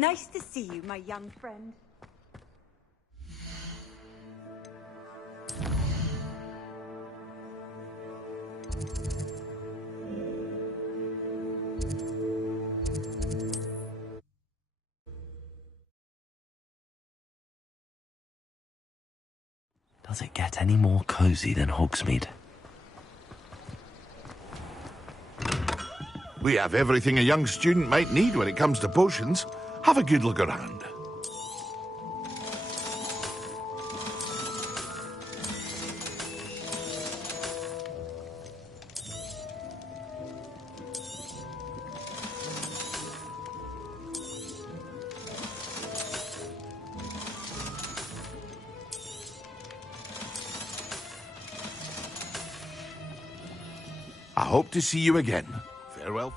Nice to see you, my young friend. Does it get any more cozy than Hogsmeade? We have everything a young student might need when it comes to potions. Have a good look around. I hope to see you again. Farewell.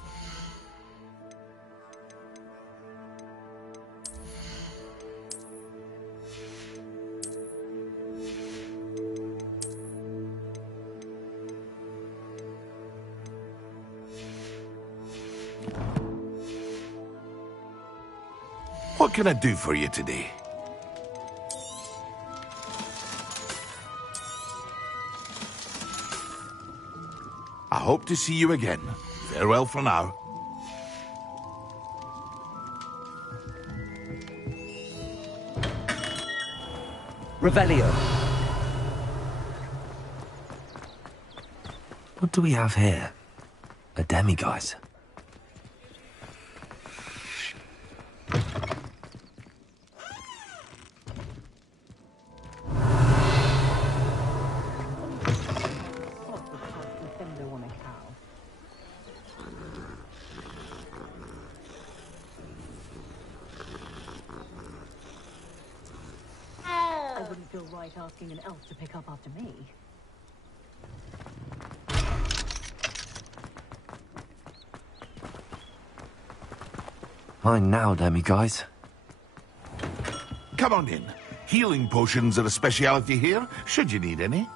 What can I do for you today? I hope to see you again. Farewell for now. Revelio. What do we have here? A demiguise. I wouldn't feel right asking an elf to pick up after me. Fine now, demiguise. Come on in. Healing potions are a speciality here, should you need any.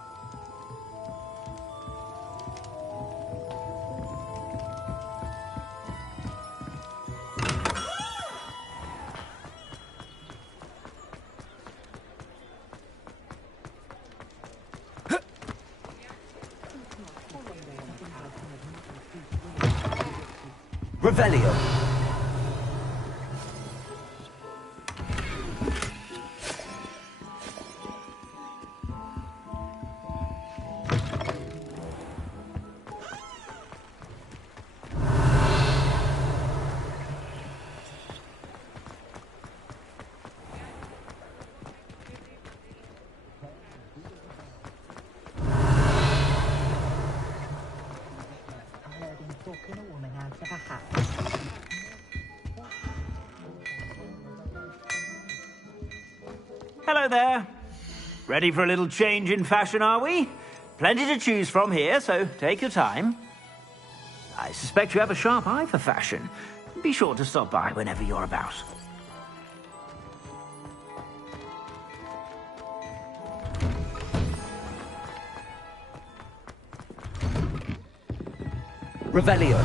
Revelio. Hello there. Ready for a little change in fashion, are we? Plenty to choose from here, so take your time. I suspect you have a sharp eye for fashion. Be sure to stop by whenever you're about. Revelio.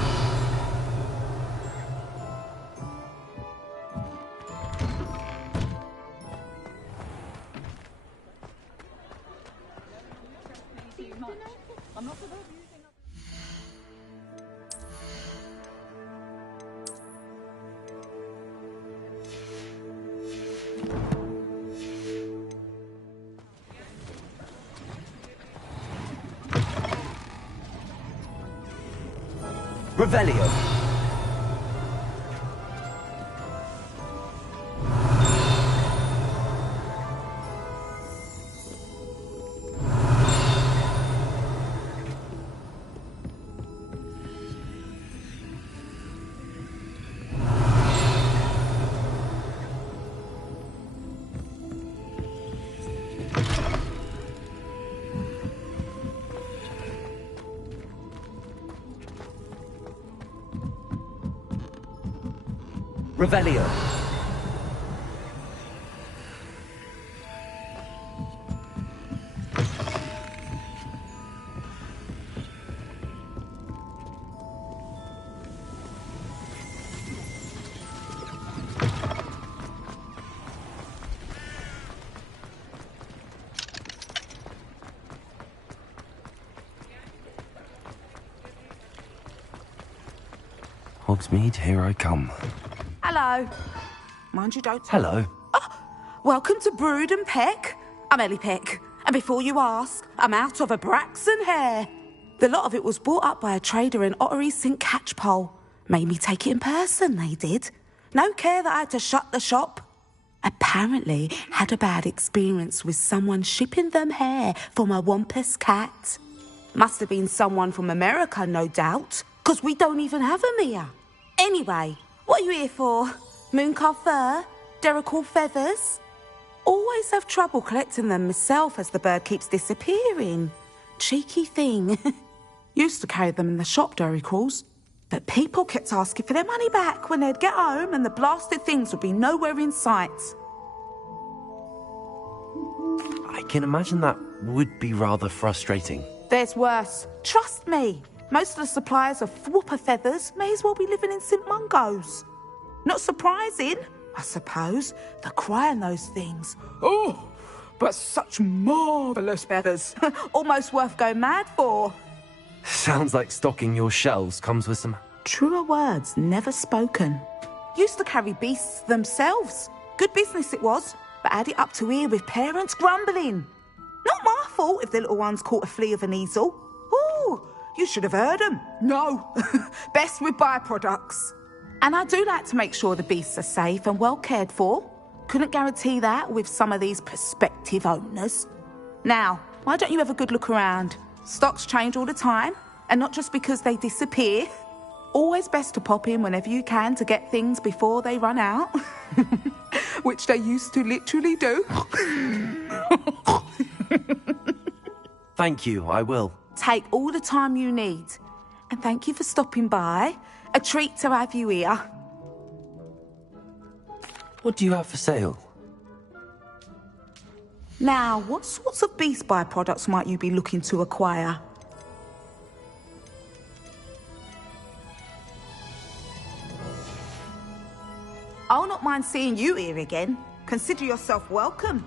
Revelio. Revelio. Hogsmeade, here I come. Hello. Mind you don't... Hello. Welcome to Brood and Peck. I'm Ellie Peck. And before you ask, I'm out of a Braxton hair. The lot of it was bought up by a trader in Ottery St. Catchpole. Made me take it in person, they did. No care that I had to shut the shop. Apparently had a bad experience with someone shipping them hair for my Wampus cat. Must have been someone from America, no doubt, because we don't even have them here. Anyway, what are you here for? Mooncar fur? Derrickle feathers? Always have trouble collecting them myself as the bird keeps disappearing. Cheeky thing. Used to carry them in the shop, Derricles. But people kept asking for their money back when they'd get home and the blasted things would be nowhere in sight. I can imagine that would be rather frustrating. There's worse. Trust me. Most of the suppliers of whooper feathers may as well be living in St. Mungo's. Not surprising, I suppose, the cry on those things. Oh, but such marvellous feathers. Almost worth going mad for. Sounds like stocking your shelves comes with some... Truer words never spoken. Used to carry beasts themselves. Good business it was, but had it up to here with parents grumbling. Not my fault if the little ones caught a flea of an easel. Ooh, you should have heard them. No, best with byproducts. And I do like to make sure the beasts are safe and well cared for. Couldn't guarantee that with some of these prospective owners. Now, why don't you have a good look around? Stocks change all the time, and not just because they disappear. Always best to pop in whenever you can to get things before they run out. Which they used to literally do. Thank you, I will. Take all the time you need. And thank you for stopping by. A treat to have you here. What do you have for sale? Now, what sorts of beast byproducts might you be looking to acquire? I'll not mind seeing you here again. Consider yourself welcome.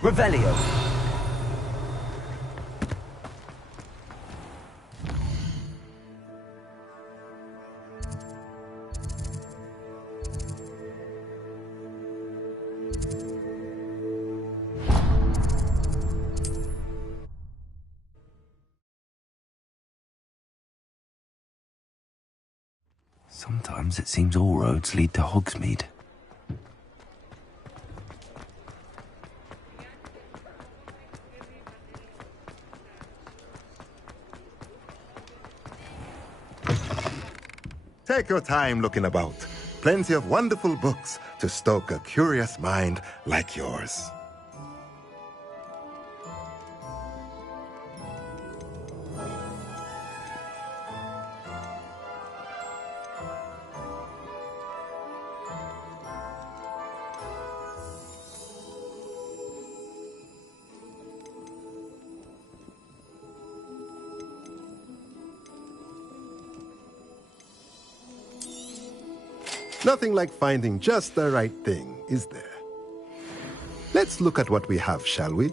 Revelio. Sometimes it seems all roads lead to Hogsmeade. Take your time looking about. Plenty of wonderful books to stoke a curious mind like yours. Nothing like finding just the right thing, is there? Let's look at what we have, shall we?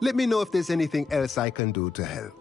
Let me know if there's anything else I can do to help.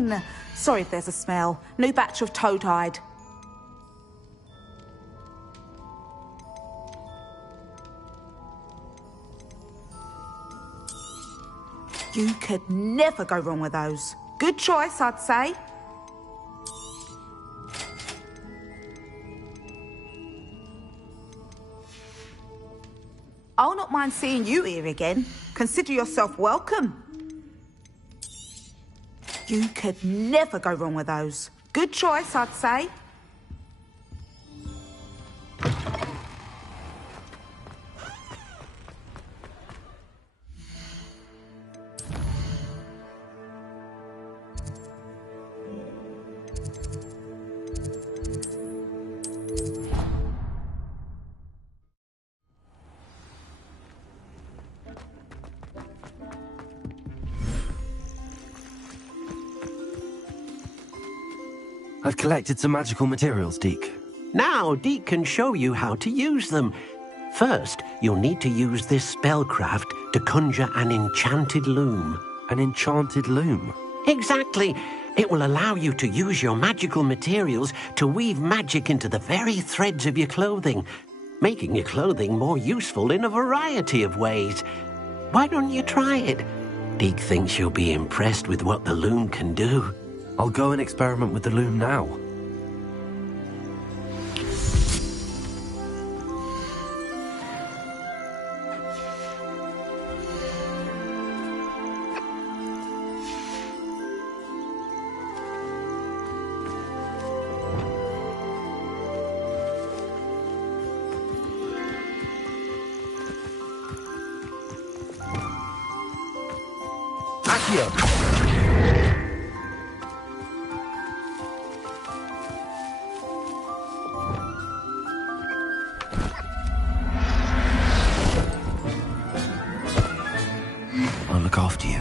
in. Sorry if there's a smell. New batch of toad-hide. You could never go wrong with those. Good choice, I'd say. I'll not mind seeing you here again. Consider yourself welcome. You could never go wrong with those. Good choice, I'd say. I've collected some magical materials, Deke. Now, Deke can show you how to use them. First, you'll need to use this spellcraft to conjure an enchanted loom. An enchanted loom? Exactly. It will allow you to use your magical materials to weave magic into the very threads of your clothing, making your clothing more useful in a variety of ways. Why don't you try it? Deke thinks you'll be impressed with what the loom can do. I'll go and experiment with the loom now. Accio! I'll look after you.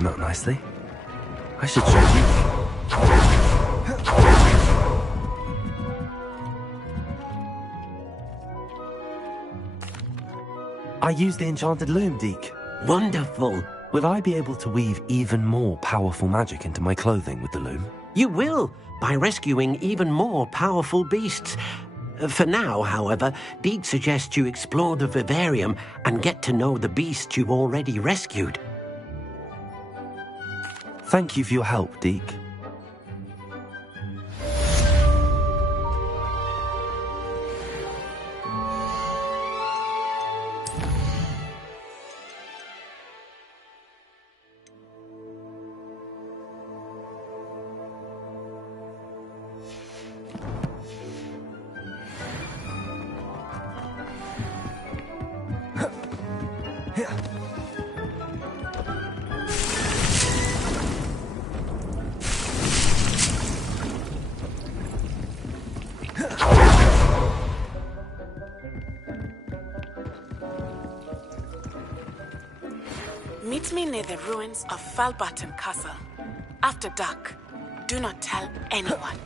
came out nicely. I should show you. I used the enchanted loom, Deke. Wonderful. Will I be able to weave even more powerful magic into my clothing with the loom? You will, by rescuing even more powerful beasts. For now, however, Deke suggests you explore the vivarium and get to know the beasts you've already rescued. Thank you for your help, Deke. Meet me near the ruins of Falbaton Castle. After dark. Do not tell anyone.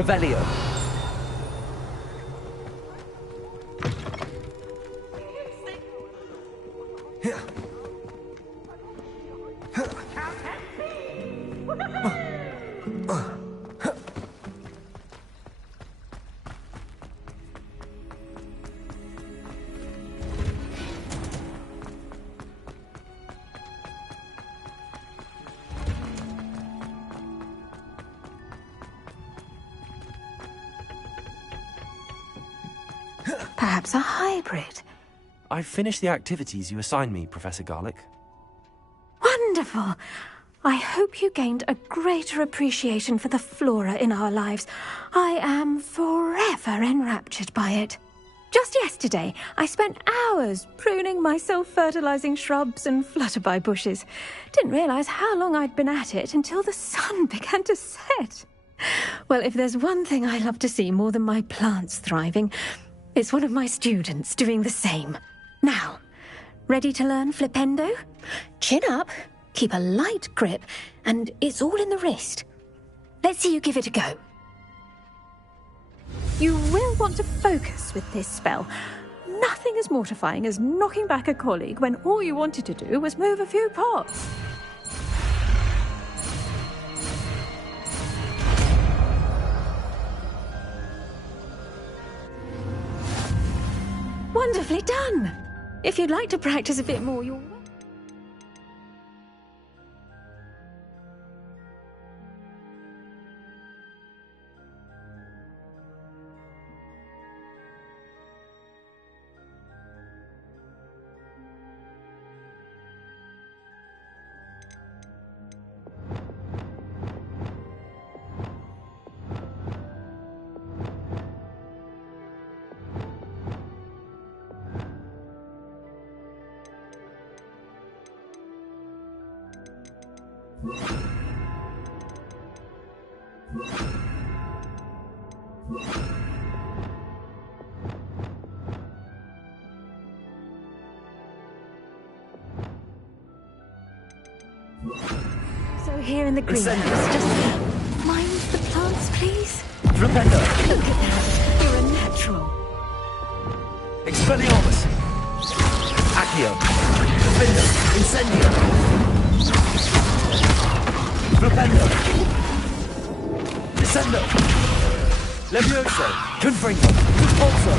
Revelio. Perhaps a hybrid. I've finished the activities you assigned me, Professor Garlick. Wonderful. I hope you gained a greater appreciation for the flora in our lives. I am forever enraptured by it. Just yesterday, I spent hours pruning my self-fertilizing shrubs and flutterby bushes. Didn't realize how long I'd been at it until the sun began to set. Well, if there's one thing I love to see more than my plants thriving, it's one of my students doing the same. Now, ready to learn Flipendo? Chin up, keep a light grip, and it's all in the wrist. Let's see you give it a go. You will want to focus with this spell. Nothing as mortifying as knocking back a colleague when all you wanted to do was move a few pots. Wonderfully done! If you'd like to practice a bit more, you're... So here in the greenhouse, just mind the plants, please. Flipendo. Look at that. You're a natural. Expelliarmus. Accio. Flipendo. Incendio. Flipendo. Descendo. Levioso. Confringo. Repulso.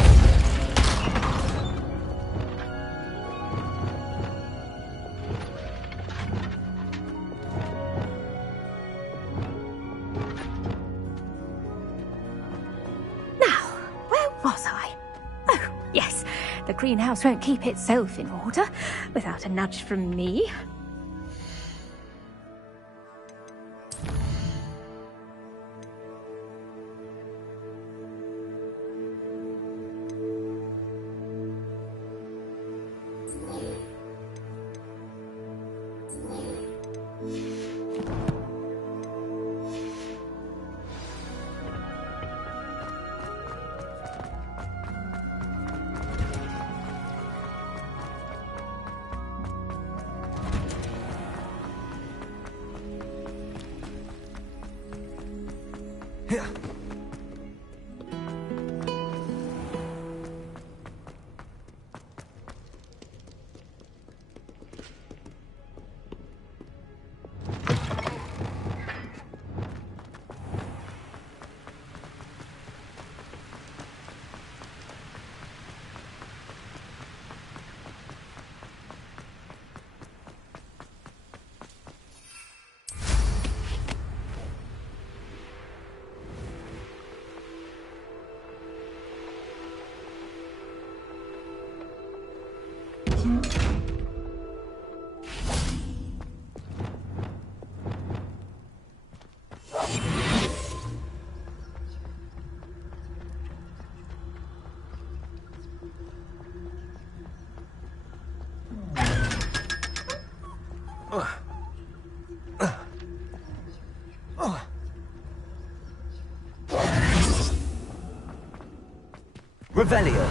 The greenhouse won't keep itself in order without a nudge from me. Revelio.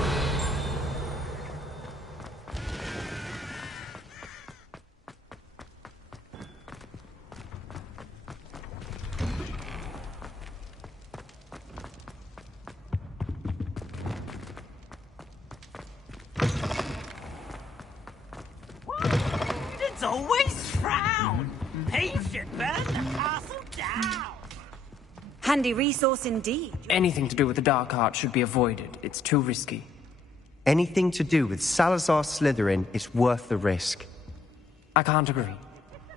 always frown. He should burn the castle down. Handy resource indeed. Anything to do with the Dark Arts should be avoided. It's too risky. Anything to do with Salazar Slytherin is worth the risk. I can't agree.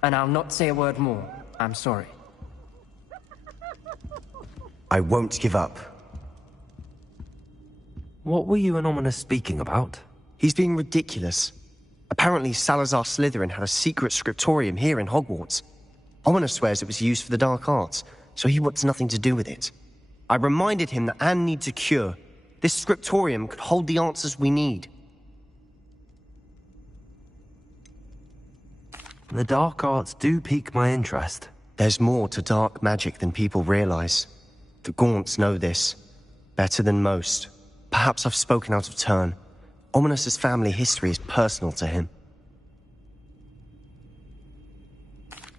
And I'll not say a word more. I'm sorry. I won't give up. What were you and Ominis speaking about? He's being ridiculous. Apparently Salazar Slytherin had a secret scriptorium here in Hogwarts. Ominis swears it was used for the Dark Arts, so he wants nothing to do with it. I reminded him that Anne needs a cure. This scriptorium could hold the answers we need. The Dark Arts do pique my interest. There's more to dark magic than people realize. The Gaunts know this. Better than most. Perhaps I've spoken out of turn. Ominis' family history is personal to him.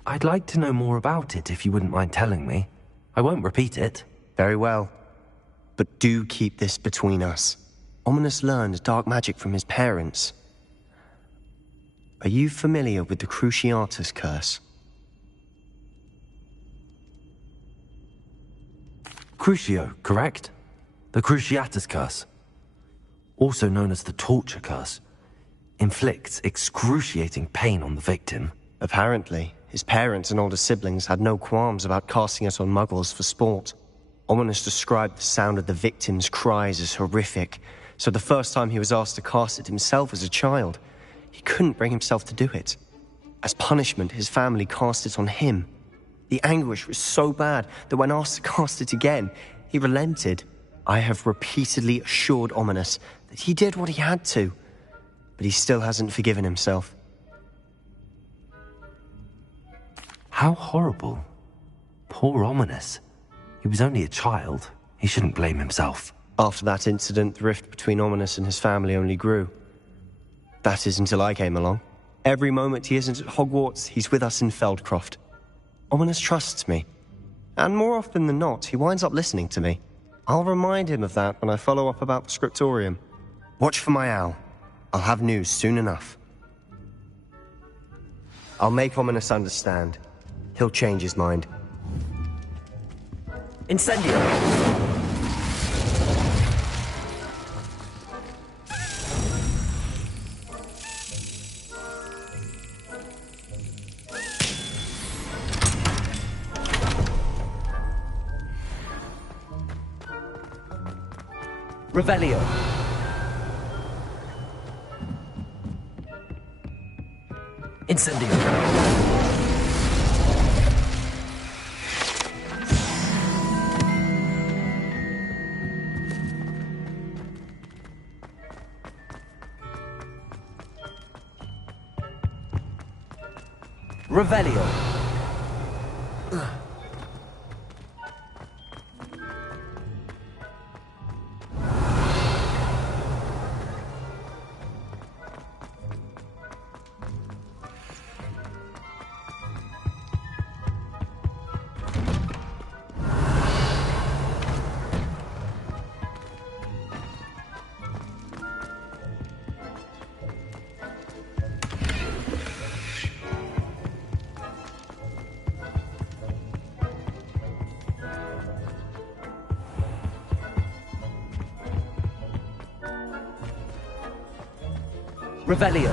I'd like to know more about it if you wouldn't mind telling me. I won't repeat it. Very well. But do keep this between us. Ominis learned dark magic from his parents. Are you familiar with the Cruciatus Curse? Crucio, correct? The Cruciatus Curse, also known as the Torture Curse, inflicts excruciating pain on the victim. Apparently, his parents and older siblings had no qualms about casting it on muggles for sport. Ominis described the sound of the victim's cries as horrific, so the first time he was asked to cast it himself as a child, he couldn't bring himself to do it. As punishment, his family cast it on him. The anguish was so bad that when asked to cast it again, he relented. I have repeatedly assured Ominis that he did what he had to, but he still hasn't forgiven himself. How horrible. Poor Ominis. He was only a child. He shouldn't blame himself. After that incident, the rift between Ominis and his family only grew. That is until I came along. Every moment he isn't at Hogwarts, he's with us in Feldcroft. Ominis trusts me. And more often than not, he winds up listening to me. I'll remind him of that when I follow up about the scriptorium. Watch for my owl. I'll have news soon enough. I'll make Ominis understand. He'll change his mind. Incendio! Revelio. Incendio. Revelio. Revelio.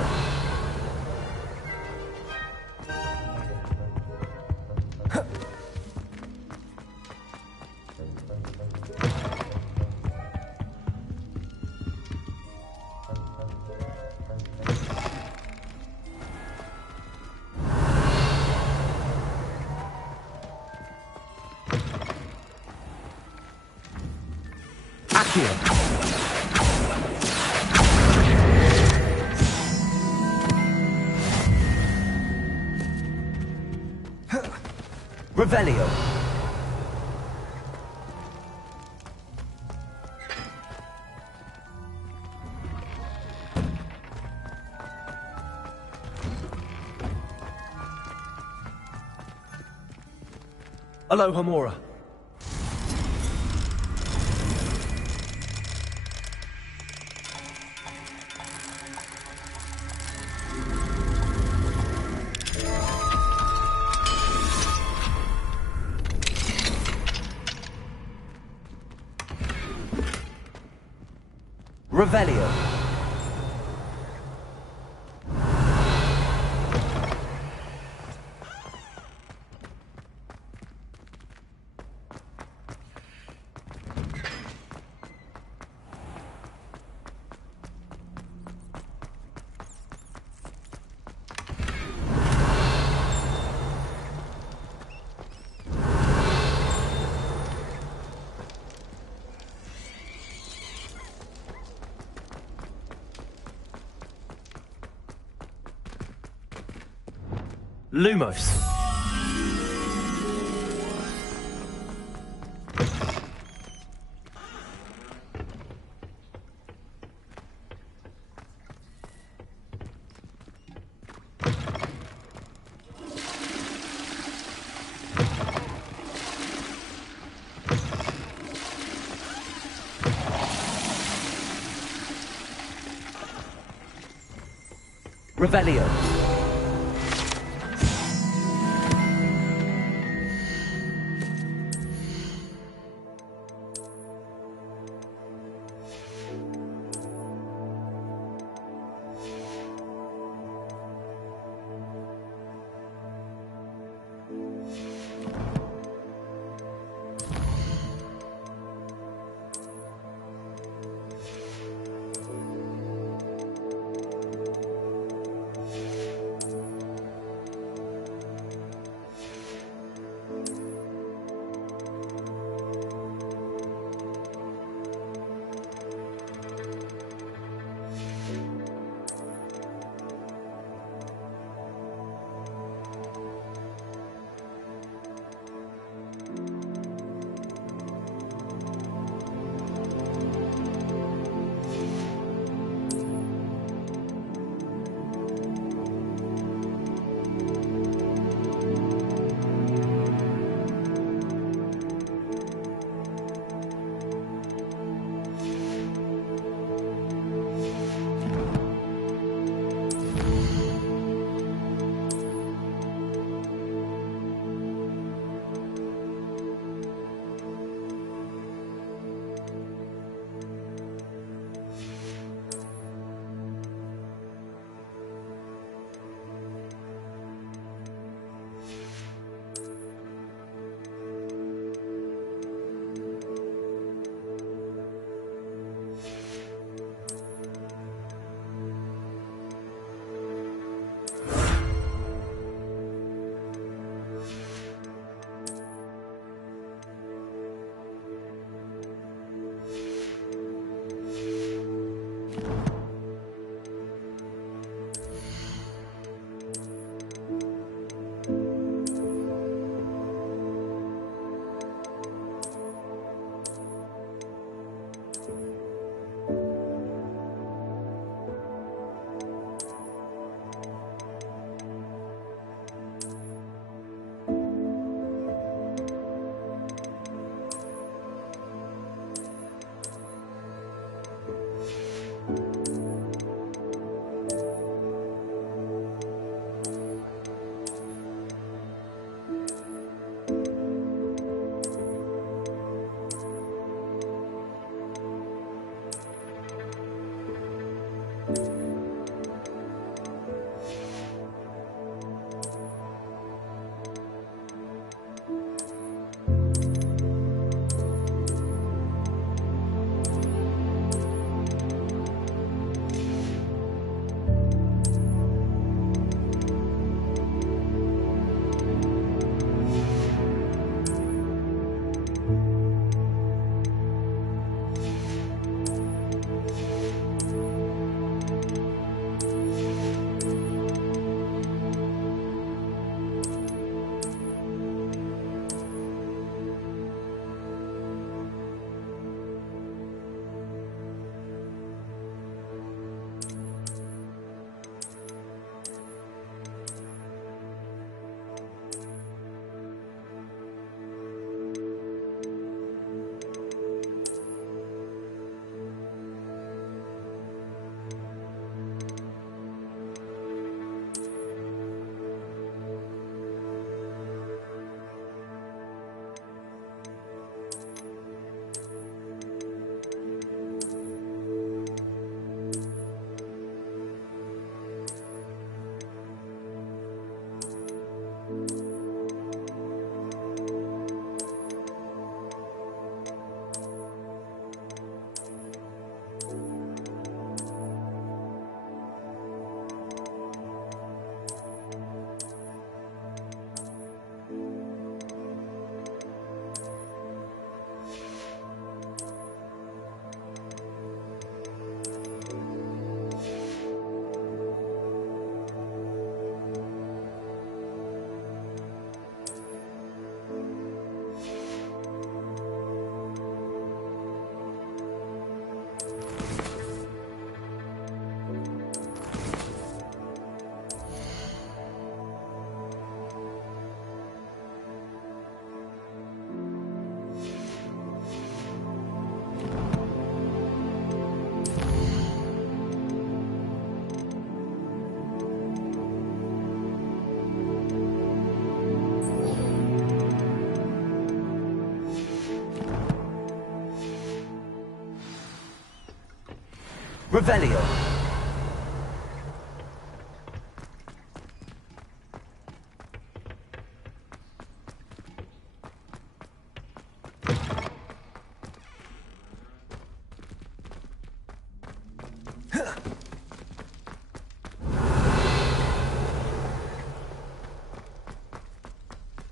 Accio. Revelio. Alohomora. Revelio. Lumos. Revelio. Revelio.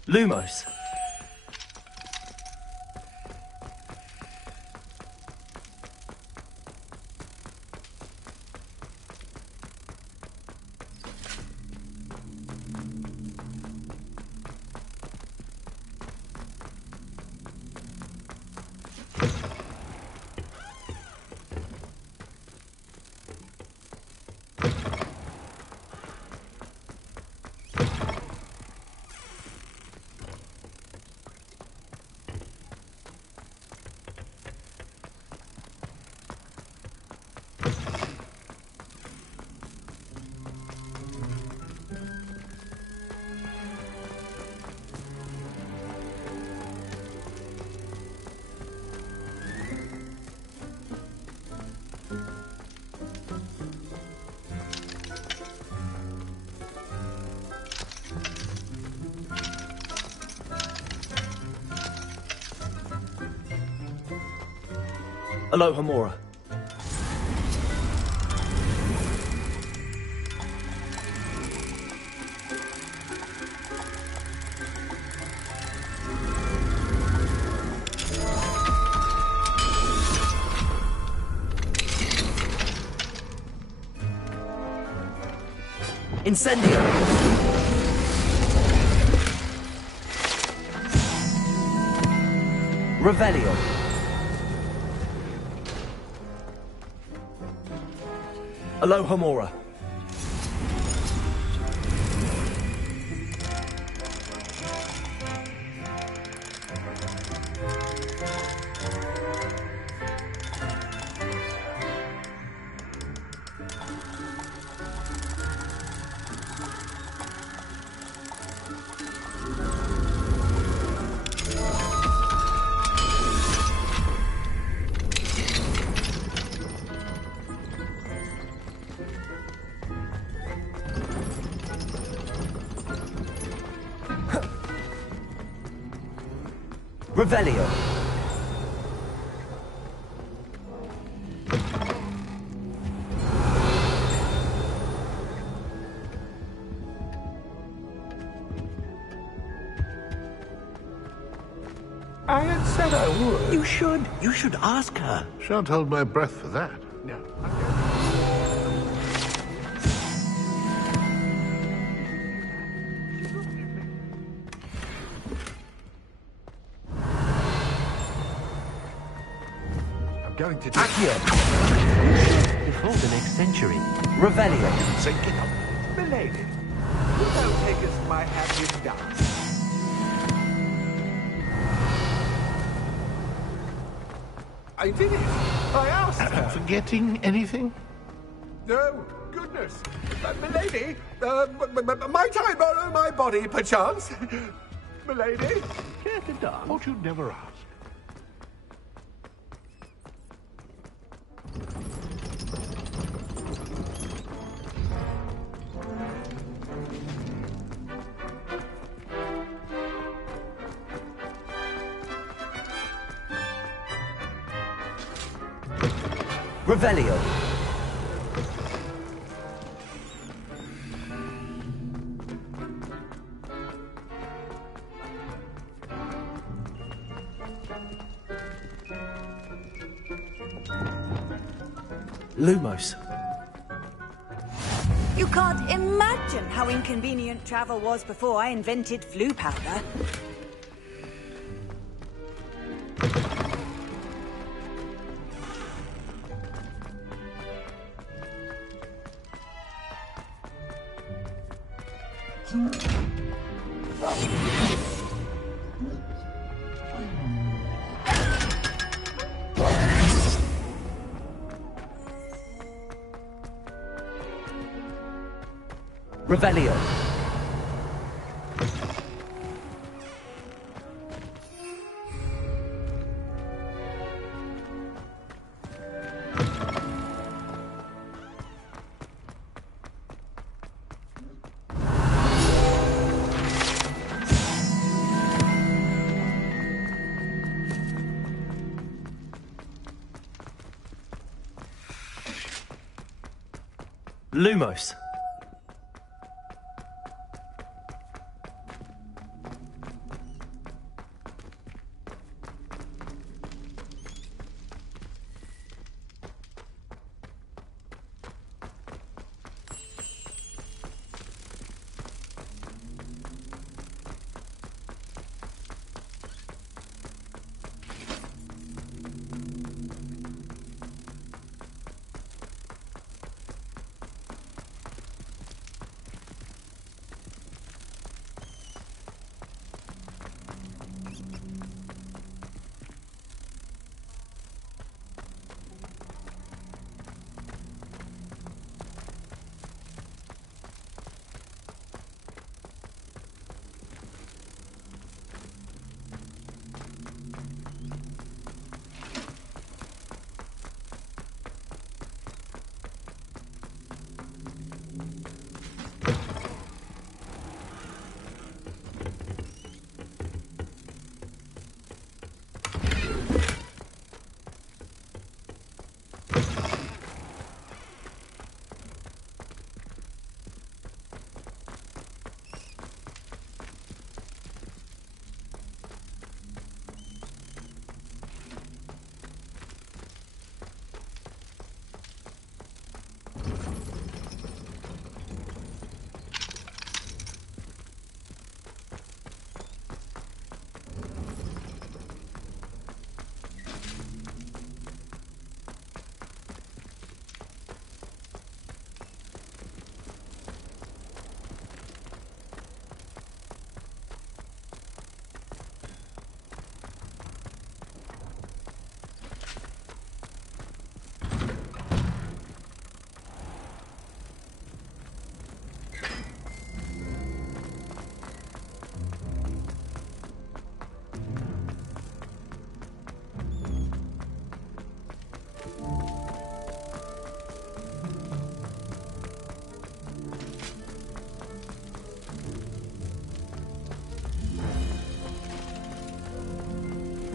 Lumos. Alohomora. Incendio. Revelio. Alohomora. Revelio. I had said I would. You should. You should ask her. Shan't hold my breath for that. No. Going to Accio. Before the next century. Revelio. sink it up. Milady, will thou take us my happy dance? I did it. I asked Am I her. forgetting anything? No, goodness. Milady, might I borrow my body, perchance? Milady? Care to dance? Thought you'd never ask. Revelio. Lumos. You can't imagine how inconvenient travel was before I invented flu powder. Revelio. Lumos.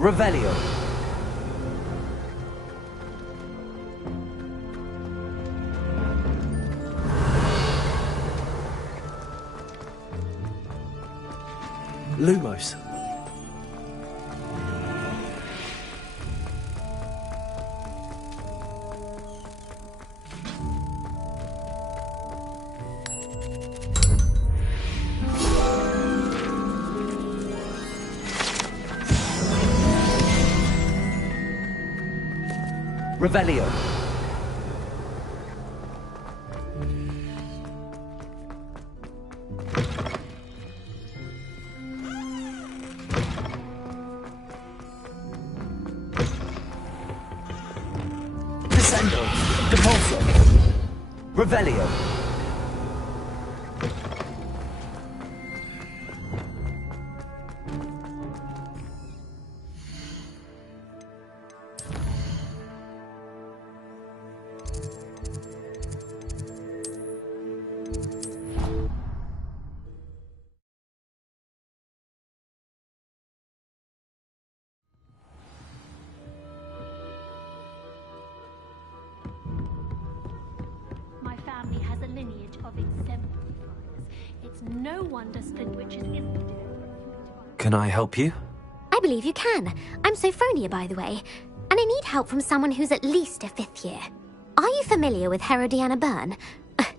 Revelio. Lumos. Revelio. Descendo. Depulso. Revelio. No wonder Spindwitches isn't. Can I help you? I believe you can. I'm Sophronia, by the way, and I need help from someone who's at least a 5th year. Are you familiar with Herodiana Byrne?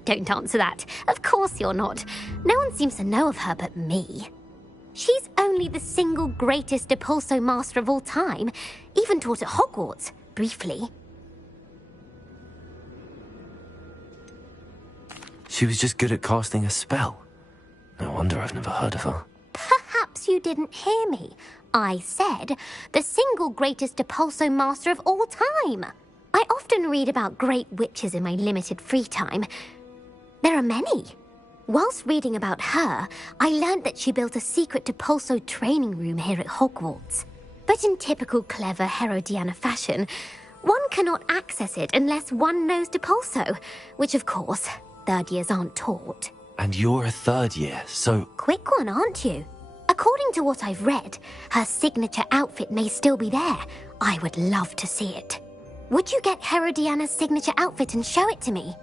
Don't answer that. Of course you're not. No one seems to know of her but me. She's only the single greatest Depulso master of all time, even taught at Hogwarts, briefly. She was just good at casting a spell. No wonder I've never heard of her. Perhaps you didn't hear me. I said the single greatest Depulso master of all time. I often read about great witches in my limited free time. There are many. Whilst reading about her, I learned that she built a secret Depulso training room here at Hogwarts. But in typical clever Herodiana fashion, one cannot access it unless one knows Depulso, which of course, 3rd years aren't taught. And you're a 3rd year, so... Quick one, aren't you? According to what I've read, her signature outfit may still be there. I would love to see it. Would you get Herodiana's signature outfit and show it to me?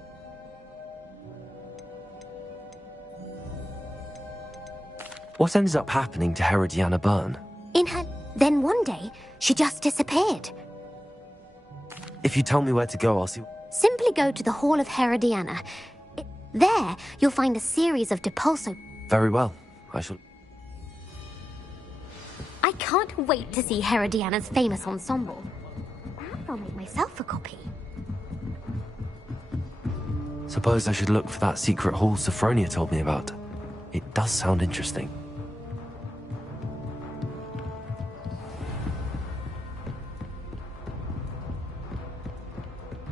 What ended up happening to Herodiana Byrne? Then one day, she just disappeared. If you tell me where to go, I'll see... Simply go to the Hall of Herodiana. There, you'll find a series of Depulso... Very well. I shall... I can't wait to see Herodiana's famous ensemble. Perhaps I'll make myself a copy. Suppose I should look for that secret hall Sophronia told me about. It does sound interesting.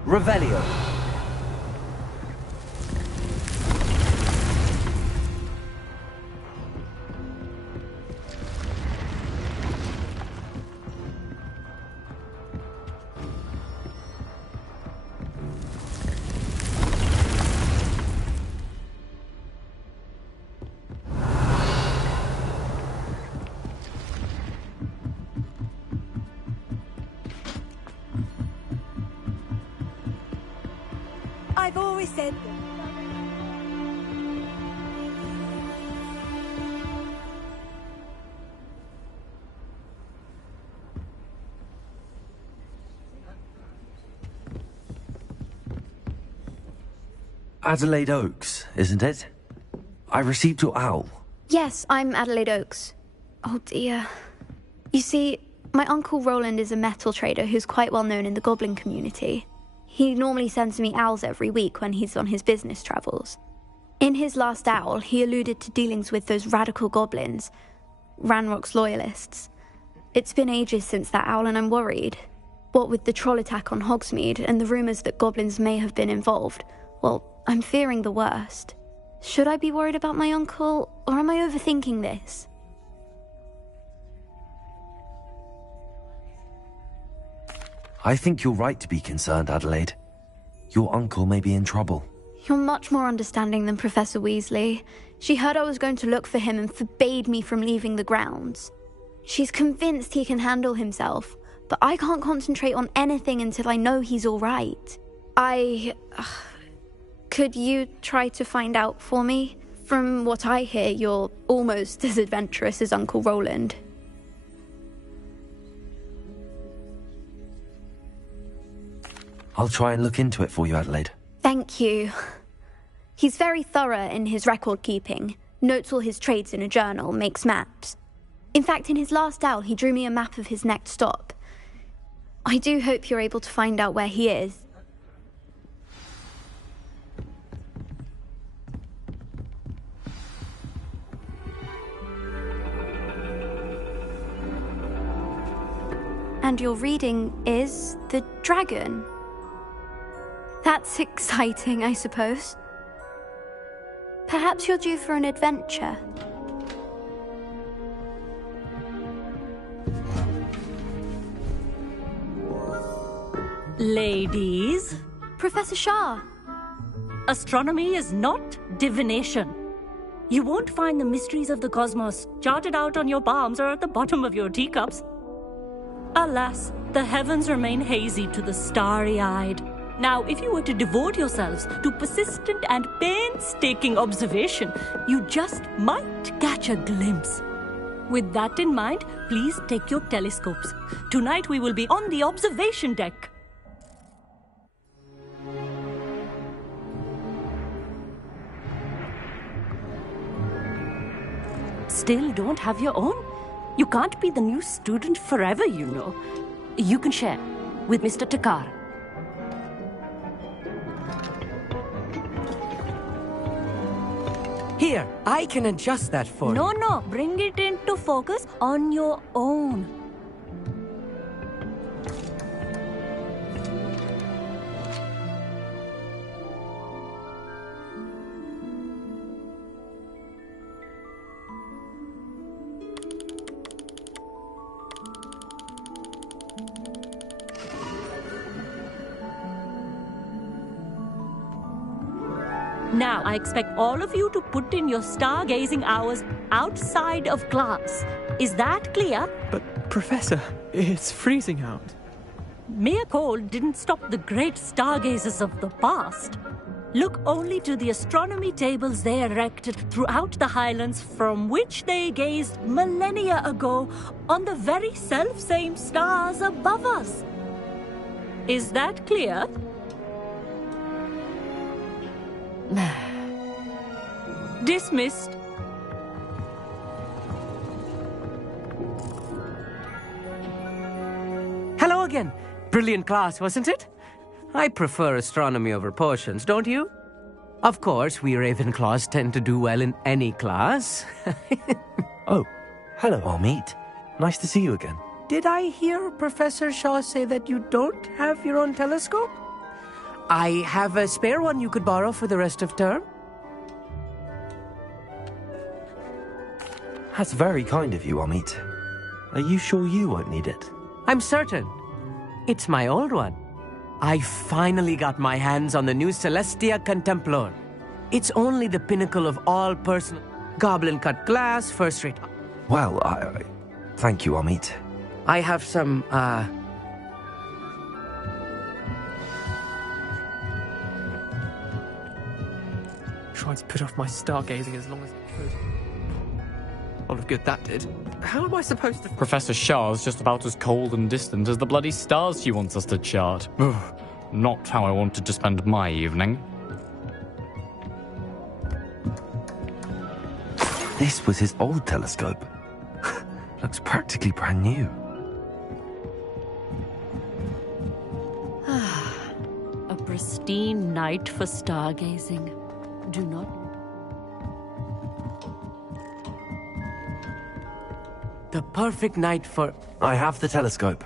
Revelio. I've always said that. Adelaide Oaks, isn't it? I received your owl. Yes, I'm Adelaide Oaks. Oh dear. You see, my Uncle Roland is a metal trader who's quite well known in the goblin community. He normally sends me owls every week when he's on his business travels. In his last owl, he alluded to dealings with those radical goblins, Ranrock's loyalists. It's been ages since that owl and I'm worried. What with the troll attack on Hogsmeade and the rumours that goblins may have been involved, well, I'm fearing the worst. Should I be worried about my uncle, or am I overthinking this? I think you're right to be concerned, Adelaide. Your uncle may be in trouble. You're much more understanding than Professor Weasley. She heard I was going to look for him and forbade me from leaving the grounds. She's convinced he can handle himself, but I can't concentrate on anything until I know he's all right. Could you try to find out for me? From what I hear, you're almost as adventurous as Uncle Roland. I'll try and look into it for you, Adelaide. Thank you. He's very thorough in his record keeping, notes all his trades in a journal, makes maps. In fact, in his last owl, he drew me a map of his next stop. I do hope you're able to find out where he is. And your reading is The Dragon. That's exciting, I suppose. Perhaps you're due for an adventure. Ladies. Professor Shah. Astronomy is not divination. You won't find the mysteries of the cosmos charted out on your palms or at the bottom of your teacups. Alas, the heavens remain hazy to the starry-eyed. Now, if you were to devote yourselves to persistent and painstaking observation, you just might catch a glimpse. With that in mind, please take your telescopes. Tonight we will be on the observation deck. Still don't have your own? You can't be the new student forever, you know. You can share with Mr. Takar. Here, I can adjust that for you. No, bring it into focus on your own. Now, I expect all of you to put in your stargazing hours outside of class. Is that clear? But, Professor, it's freezing out. Mere cold didn't stop the great stargazers of the past. look only to the astronomy tables they erected throughout the Highlands, from which they gazed millennia ago on the very self-same stars above us. Is that clear? Dismissed. Hello again. Brilliant class, wasn't it? I prefer astronomy over potions, don't you? Of course, we Ravenclaws tend to do well in any class. Oh, hello, Amit. Nice to see you again. Did I hear Professor Shaw say that you don't have your own telescope? I have a spare one you could borrow for the rest of term. That's very kind of you, Amit. Are you sure you won't need it? I'm certain. It's my old one. I finally got my hands on the new Celestia Contemplor. It's only the pinnacle of all personal... Goblin-cut glass, first-rate... Well, I... Thank you, Amit. I have some, Tried to put off my stargazing as long as I could. A lot of good that did. How am I supposed to... Professor Shah's just about as cold and distant as the bloody stars she wants us to chart. Not how I wanted to spend my evening. This was his old telescope. Looks practically brand new. A pristine night for stargazing. Do not... The perfect night for... I have the telescope.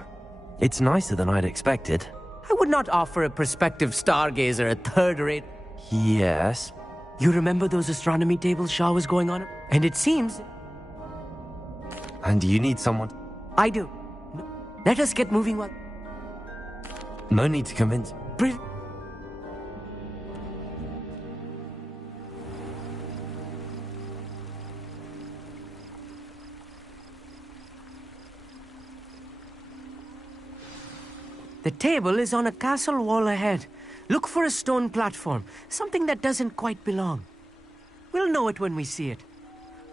It's nicer than I'd expected. I would not offer a prospective stargazer a third-rate... Yes? You remember those astronomy tables Shaw was going on? And it seems... And you need someone... I do. No. Let us get moving while... No need to convince... The table is on a castle wall ahead. Look for a stone platform, something that doesn't quite belong. We'll know it when we see it.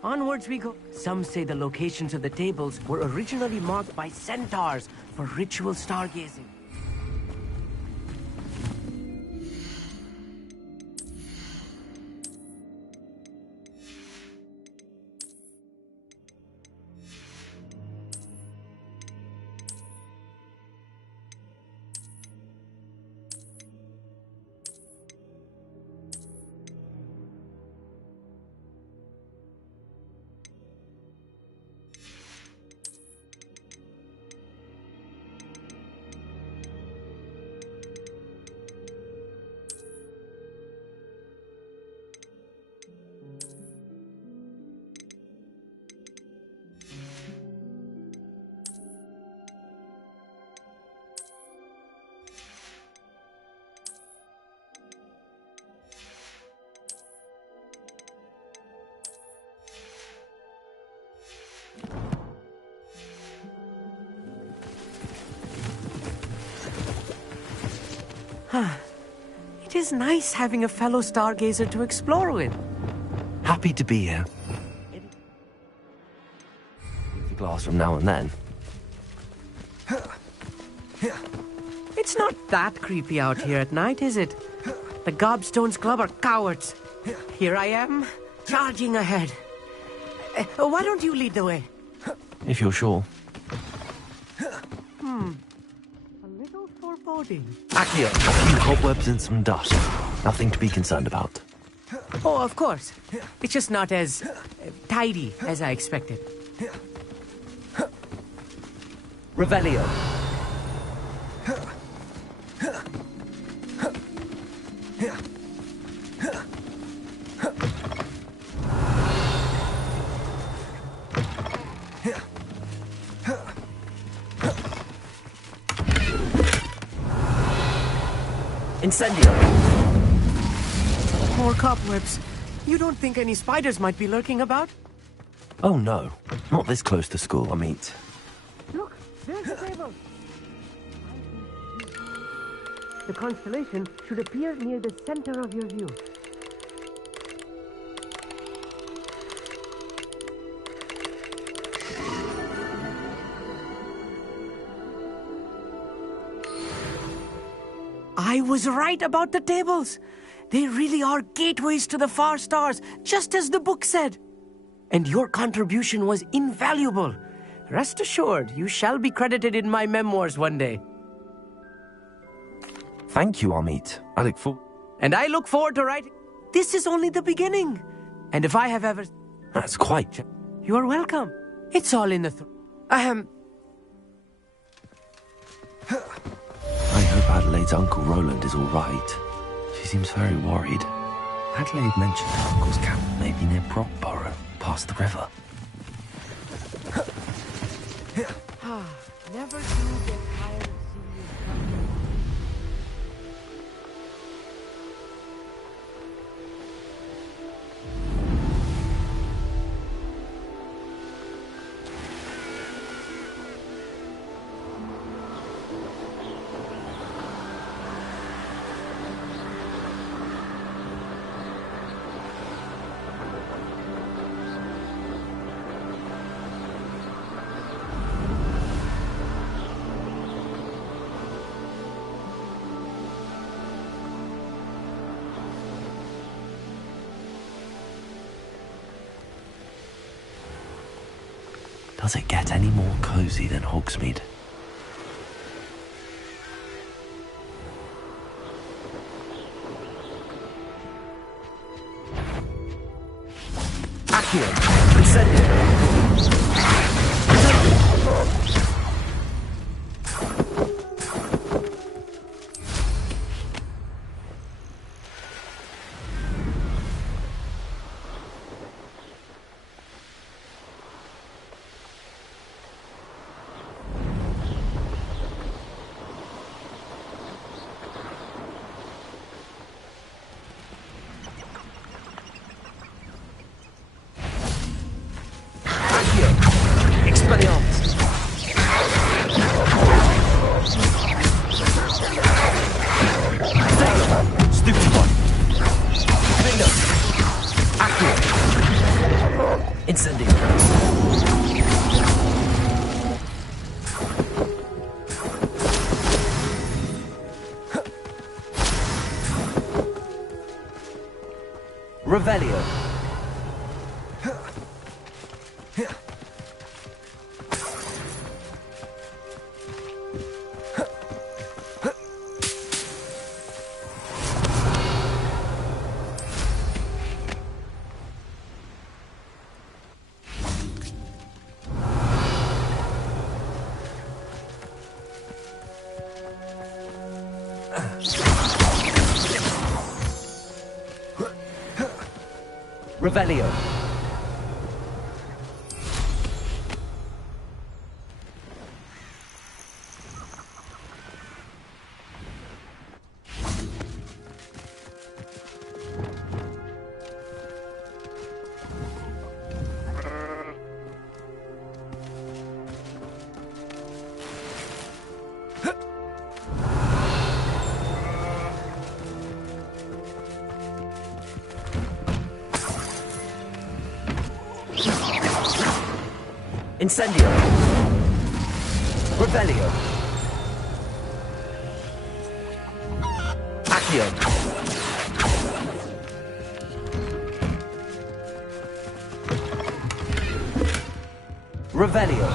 Onwards we go. Some say the locations of the tables were originally marked by centaurs for ritual stargazing. It is nice having a fellow stargazer to explore with. Happy to be here. A glass from now and then. It's not that creepy out here at night, is it? The Gobstones Club are cowards. Here I am, charging ahead. Why don't you lead the way? If you're sure. A little foreboding. Accio, a few cobwebs and some dust. Nothing to be concerned about. Oh, of course. It's just not as tidy as I expected. Revelio. Incendio. More cobwebs. You don't think any spiders might be lurking about? Oh no, not this close to school, Amit. Look, there's the table. The constellation should appear near the center of your view. I was right about the tables. They really are gateways to the far stars, just as the book said. And your contribution was invaluable. Rest assured, you shall be credited in my memoirs one day. Thank you, Amit. I look forward... And I look forward to writing... This is only the beginning. And if I have ever... That's quite... You're welcome. It's all in the... I hope Adelaide's Uncle Roland is all right. She seems very worried. Adelaide mentioned her uncle's camp may be near Brockborough, past the river. Never do get tired of seeing you come. Does it get any more cozy than Hogsmeade? Accio! Incendio! Revelio. Revelio. Incendio. Revelio. Accio. Revelio.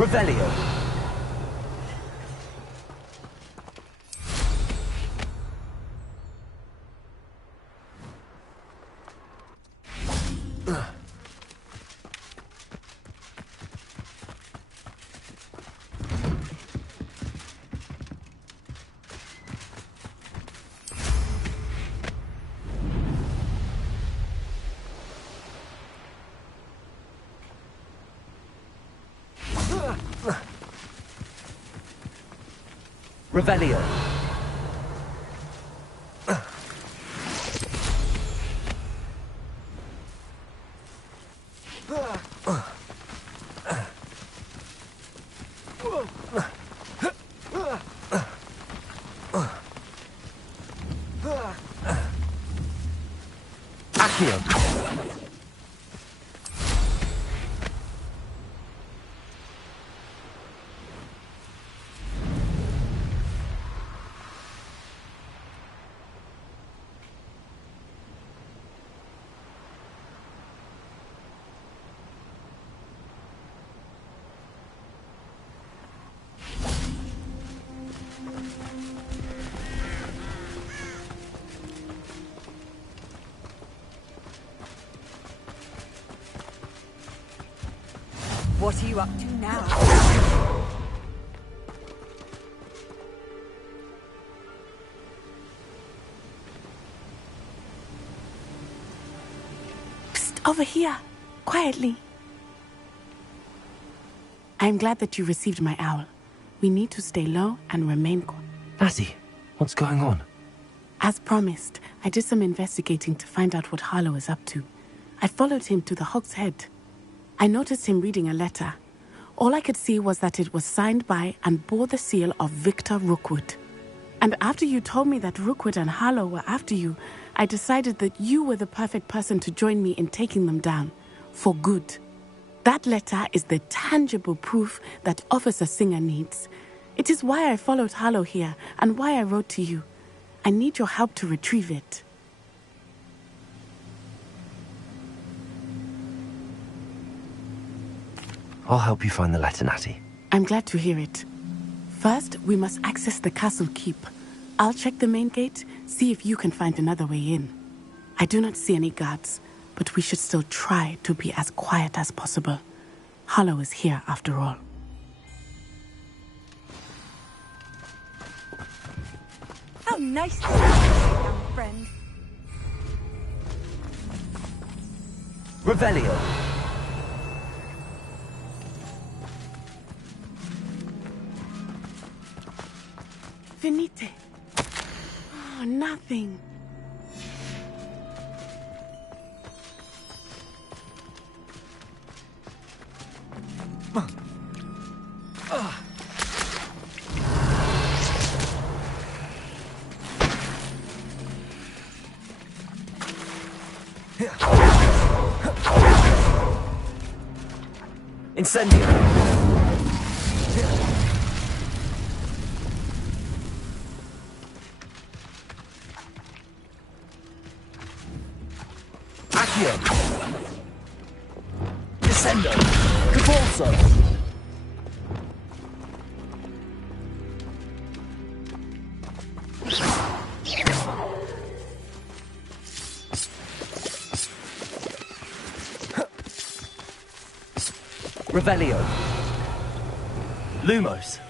Revelio. Revelio. Accio. What are you up to now? Psst, over here. Quietly. I'm glad that you received my owl. We need to stay low and remain calm. Natty, what's going on? As promised, I did some investigating to find out what Harlow is up to. I followed him to the Hog's Head. I noticed him reading a letter. All I could see was that it was signed by and bore the seal of Victor Rookwood. And after you told me that Rookwood and Harlow were after you, I decided that you were the perfect person to join me in taking them down. For good. That letter is the tangible proof that Officer Singer needs. It is why I followed Harlow here and why I wrote to you. I need your help to retrieve it. I'll help you find the letter, Natty. I'm glad to hear it. First, we must access the castle keep. I'll check the main gate, see if you can find another way in. I do not see any guards, but we should still try to be as quiet as possible. Harlow is here after all. How nice to see you, young friend. Revelio. Venite. Oh, nothing. Incendio. Accio. Descendo. Capulso. Revelio. Lumos.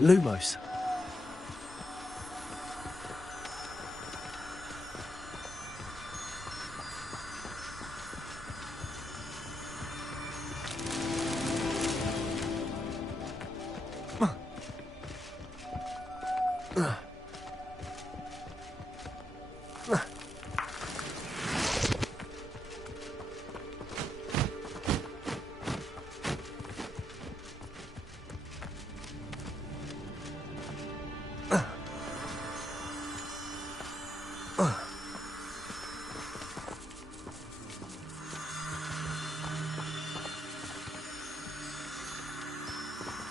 Lumos.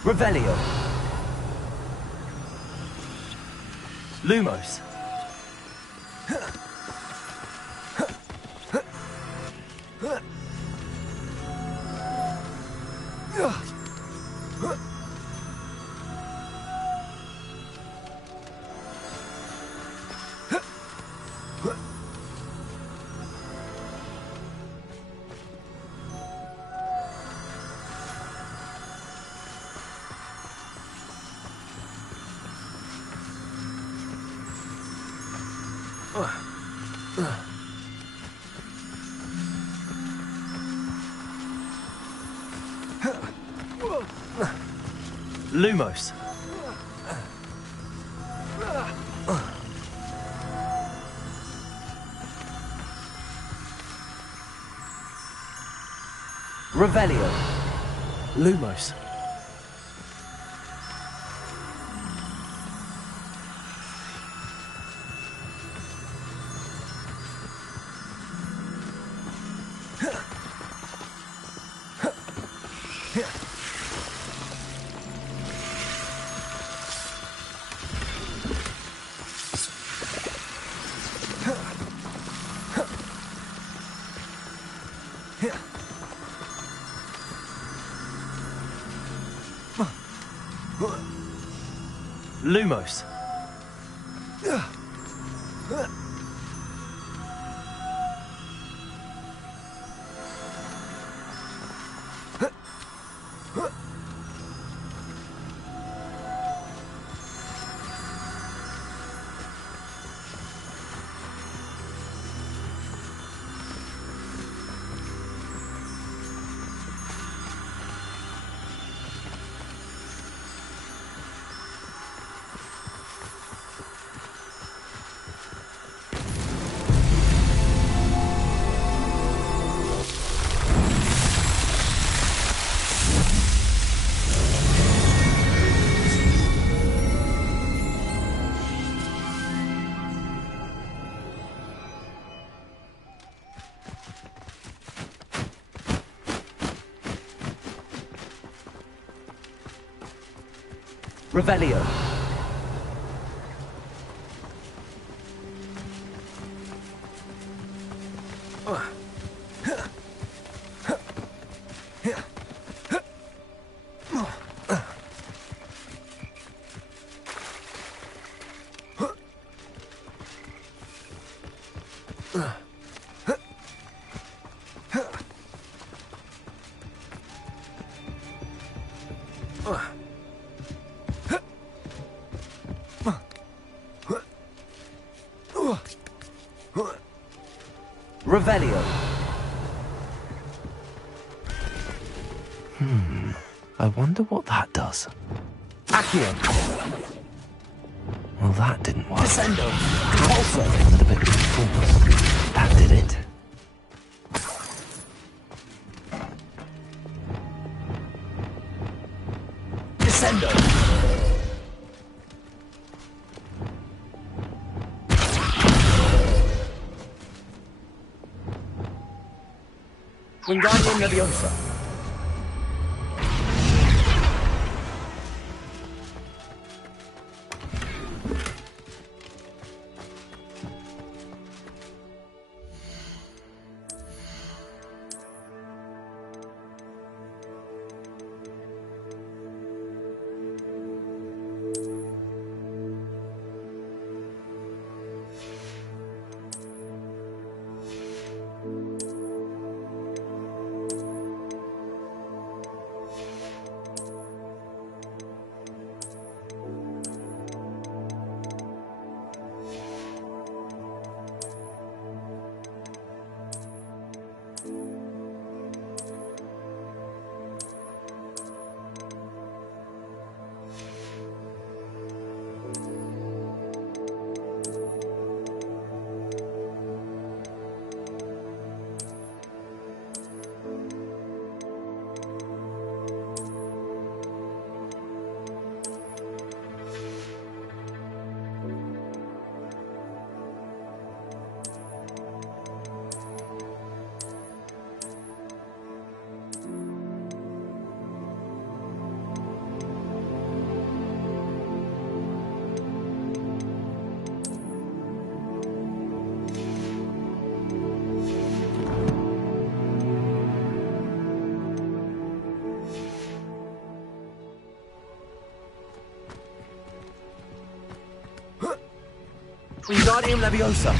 Revelio. Lumos. Lumos. Revelio. Lumos. Lumos. Revelio. Revelio. I wonder what that does. Accio. Well, that didn't work. Descendo. Repulsor. With a bit of force. That did it. Descendo. Wingardium Leviosa. Wingardium Leviosa.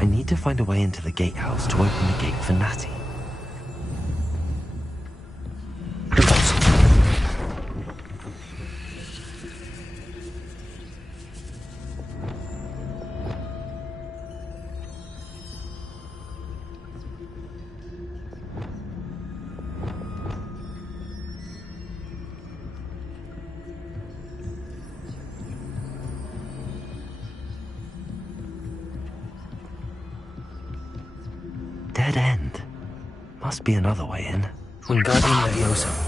I need to find a way into the gatehouse to open the gate for Natty. Dead end. Must be another way in. Wingardium Leviosa.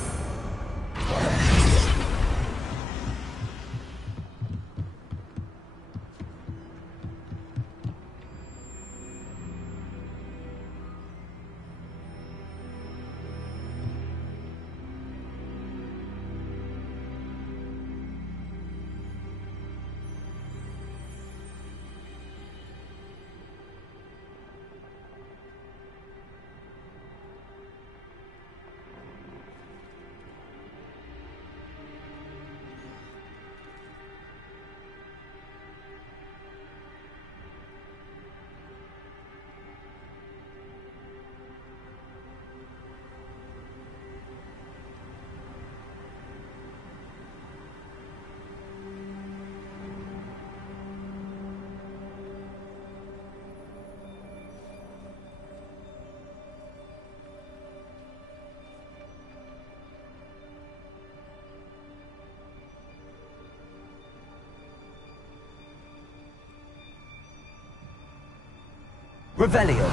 Revelio.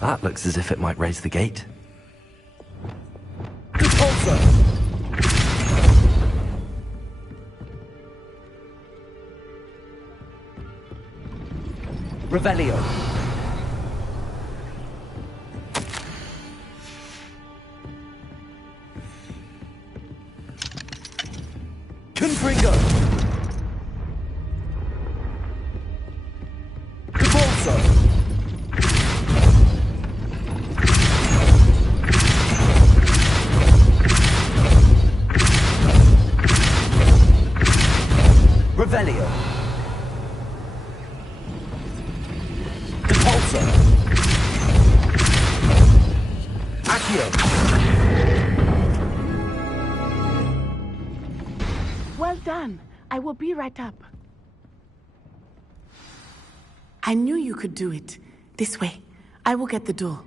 That looks as if it might raise the gate. Repulsor. Revelio. Confringo. Repulsor. Revelio. Repulsor. Accio. Well done. I will be right up. I knew you could do it. This way. I will get the door.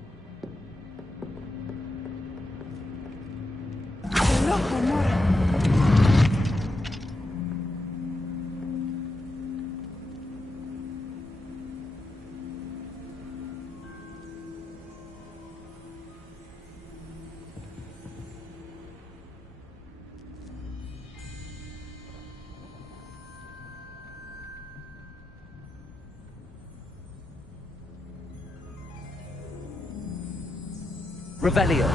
Revelio.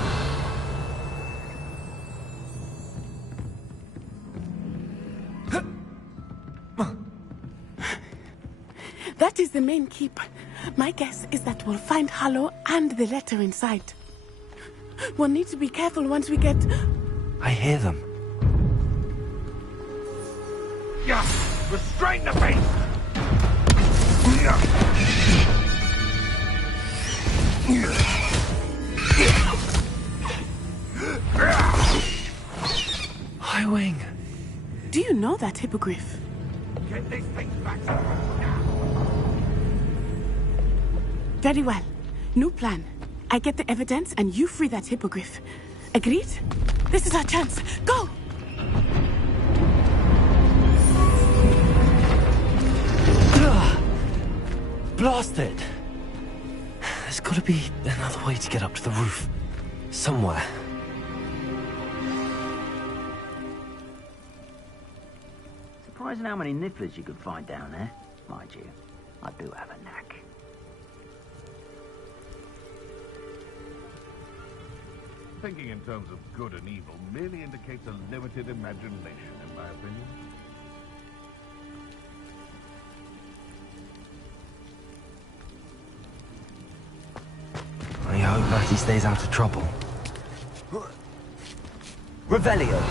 That is the main keep. My guess is that we'll find Harlow and the letter inside. We'll need to be careful once we get... I hear them. Yeah, restrain the beast! Highwing. Do you know that hippogriff? Get these things back. Very well. New plan. I get the evidence and you free that hippogriff. Agreed? This is our chance. Go! Blasted! There's gotta be another way to get up to the roof. Somewhere. Surprising how many nifflers you could find down there. Mind you, I do have a knack. Thinking in terms of good and evil merely indicates a limited imagination, in my opinion. I hope Matty stays out of trouble. Revelio.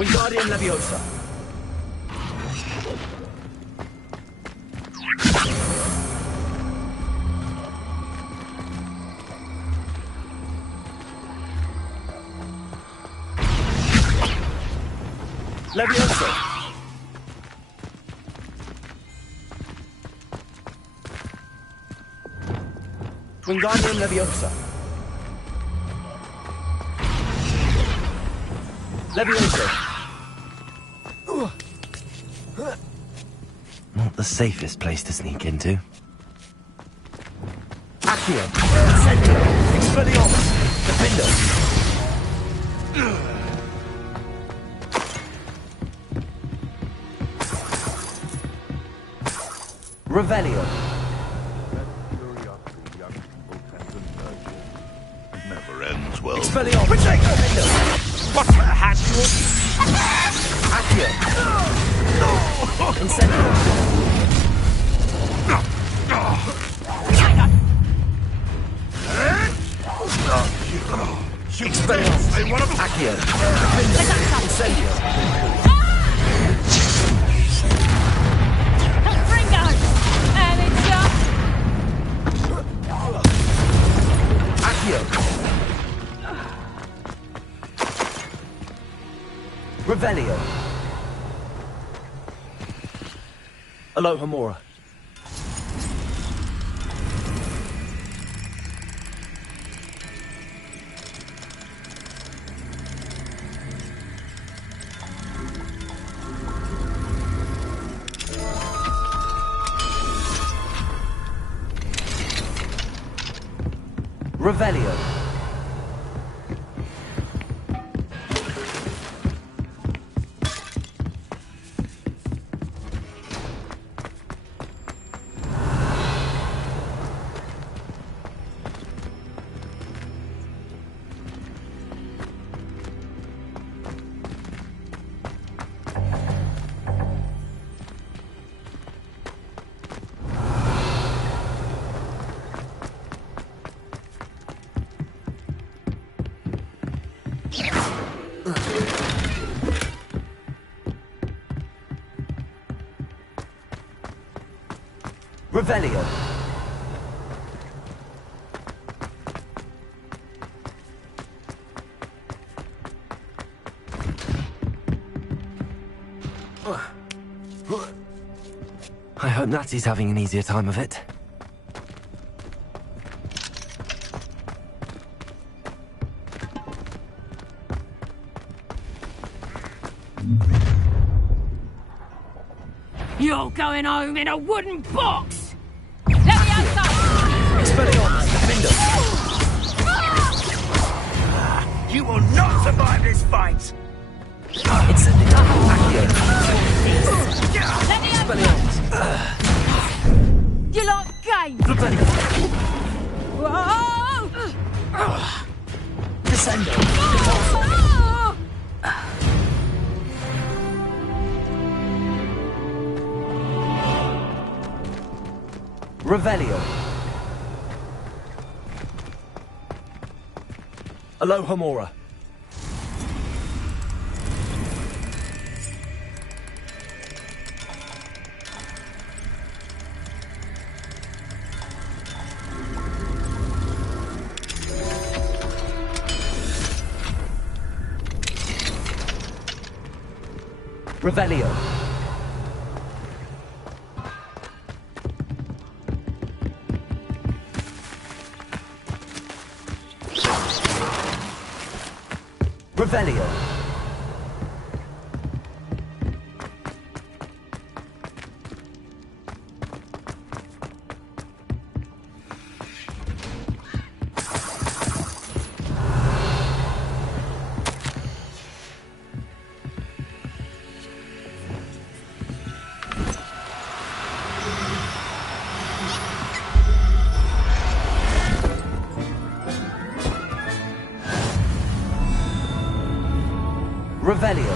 Wingardium Leviosa. Leviosa. Wingardium Leviosa. Leviosa. Not the safest place to sneak into. Accio. Incendio. Expelliarmus. Defender. Revelio. Never ends well. Expelliarmus. Defender. What's the hat? Accio. Incendio. Expelliarmus. Accio. Defender. Incendio. Ringo! And it's Accio. Revelio. Alohomora. Revelio. Revelio. I hope Natty's having an easier time of it. You're going home in a wooden box! Leviosa! Expelliarmus. Defender. You will not survive this fight! Incendio. Accio. Expelliarmus. You like games? Revelio. Whoa! Descendo. Revelio. Alohomora. Revelio. Revelio. Revelio.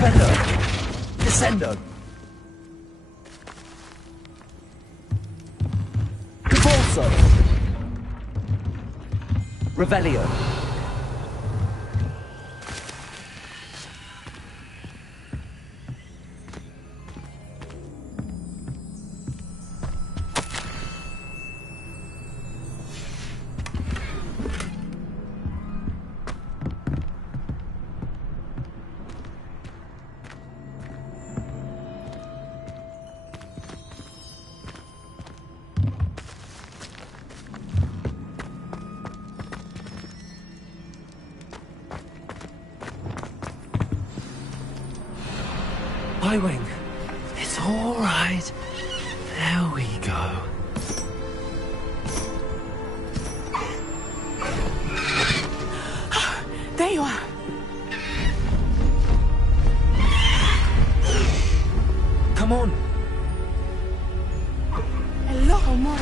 Defendo! Descendo! Repulso! Revelio! Highwing, it's all right. There we go. There you are. Come on. Hello, Homura.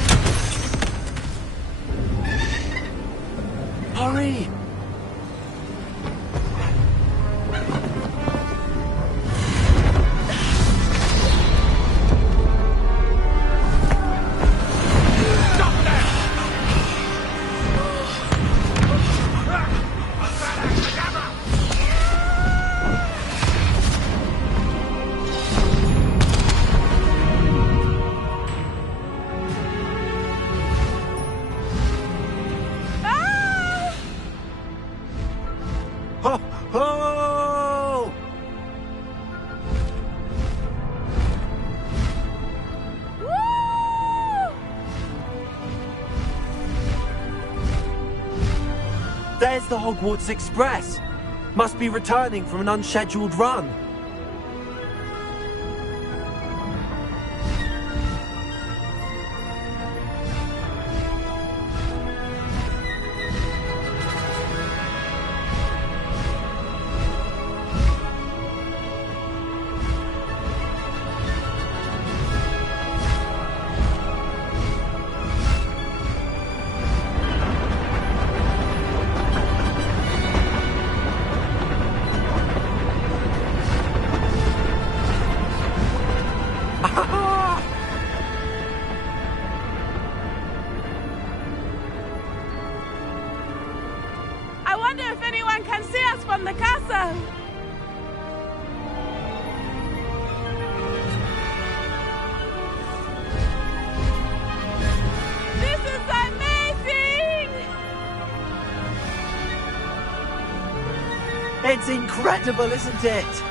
Hurry! There's the Hogwarts Express. Must be returning from an unscheduled run. I wonder if anyone can see us from the castle. This is amazing! It's incredible, isn't it?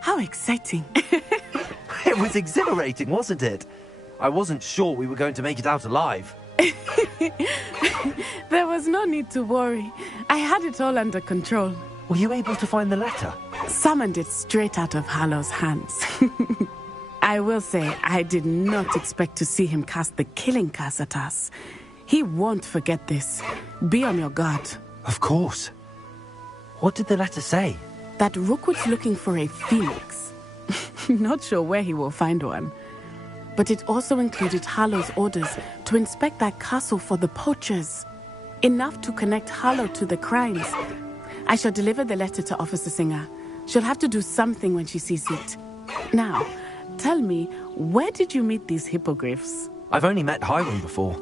How exciting. It was exhilarating, wasn't it? I wasn't sure we were going to make it out alive. There was no need to worry. I had it all under control. Were you able to find the letter? Summoned it straight out of Hallow's hands. I will say, I did not expect to see him cast the killing curse at us. He won't forget this. Be on your guard. Of course. What did the letter say? That Rookwood's looking for a phoenix. Not sure where he will find one. But it also included Hallow's orders to inspect that castle for the poachers. Enough to connect Hallow to the crimes. I shall deliver the letter to Officer Singer. She'll have to do something when she sees it. Now, tell me, where did you meet these hippogriffs? I've only met Highwing before.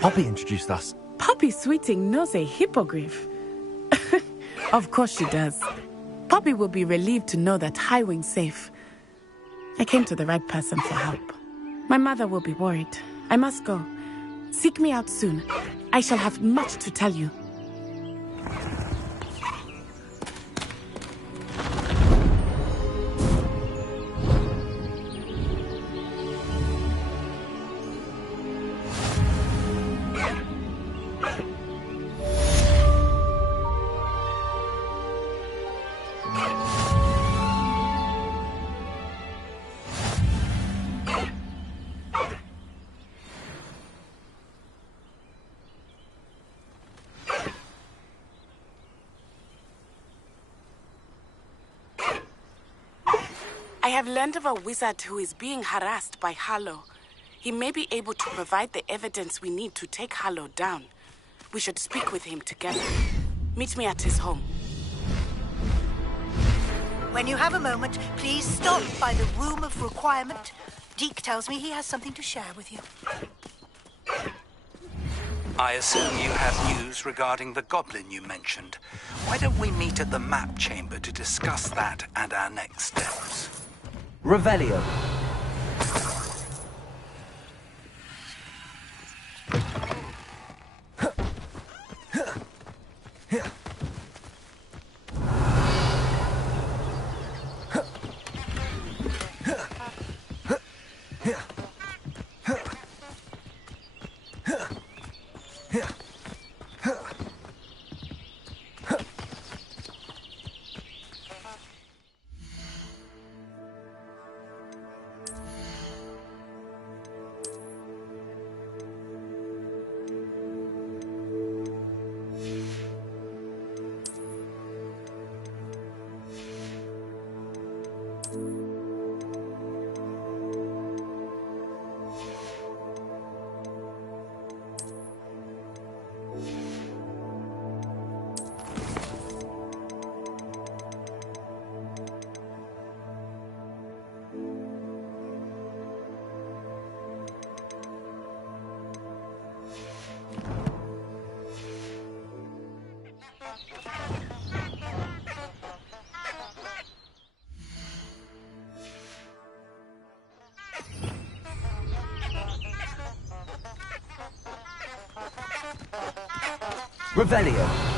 Poppy introduced us. Poppy Sweeting knows a hippogriff. Of course she does. Poppy will be relieved to know that Highwing's safe. I came to the right person for help. My mother will be worried. I must go. Seek me out soon. I shall have much to tell you. I have learned of a wizard who is being harassed by Harlow. He may be able to provide the evidence we need to take Harlow down. We should speak with him together. Meet me at his home. When you have a moment, please stop by the Room of Requirement. Deke tells me he has something to share with you. I assume you have news regarding the goblin you mentioned. Why don't we meet at the map chamber to discuss that and our next steps? Revelio. Revelio.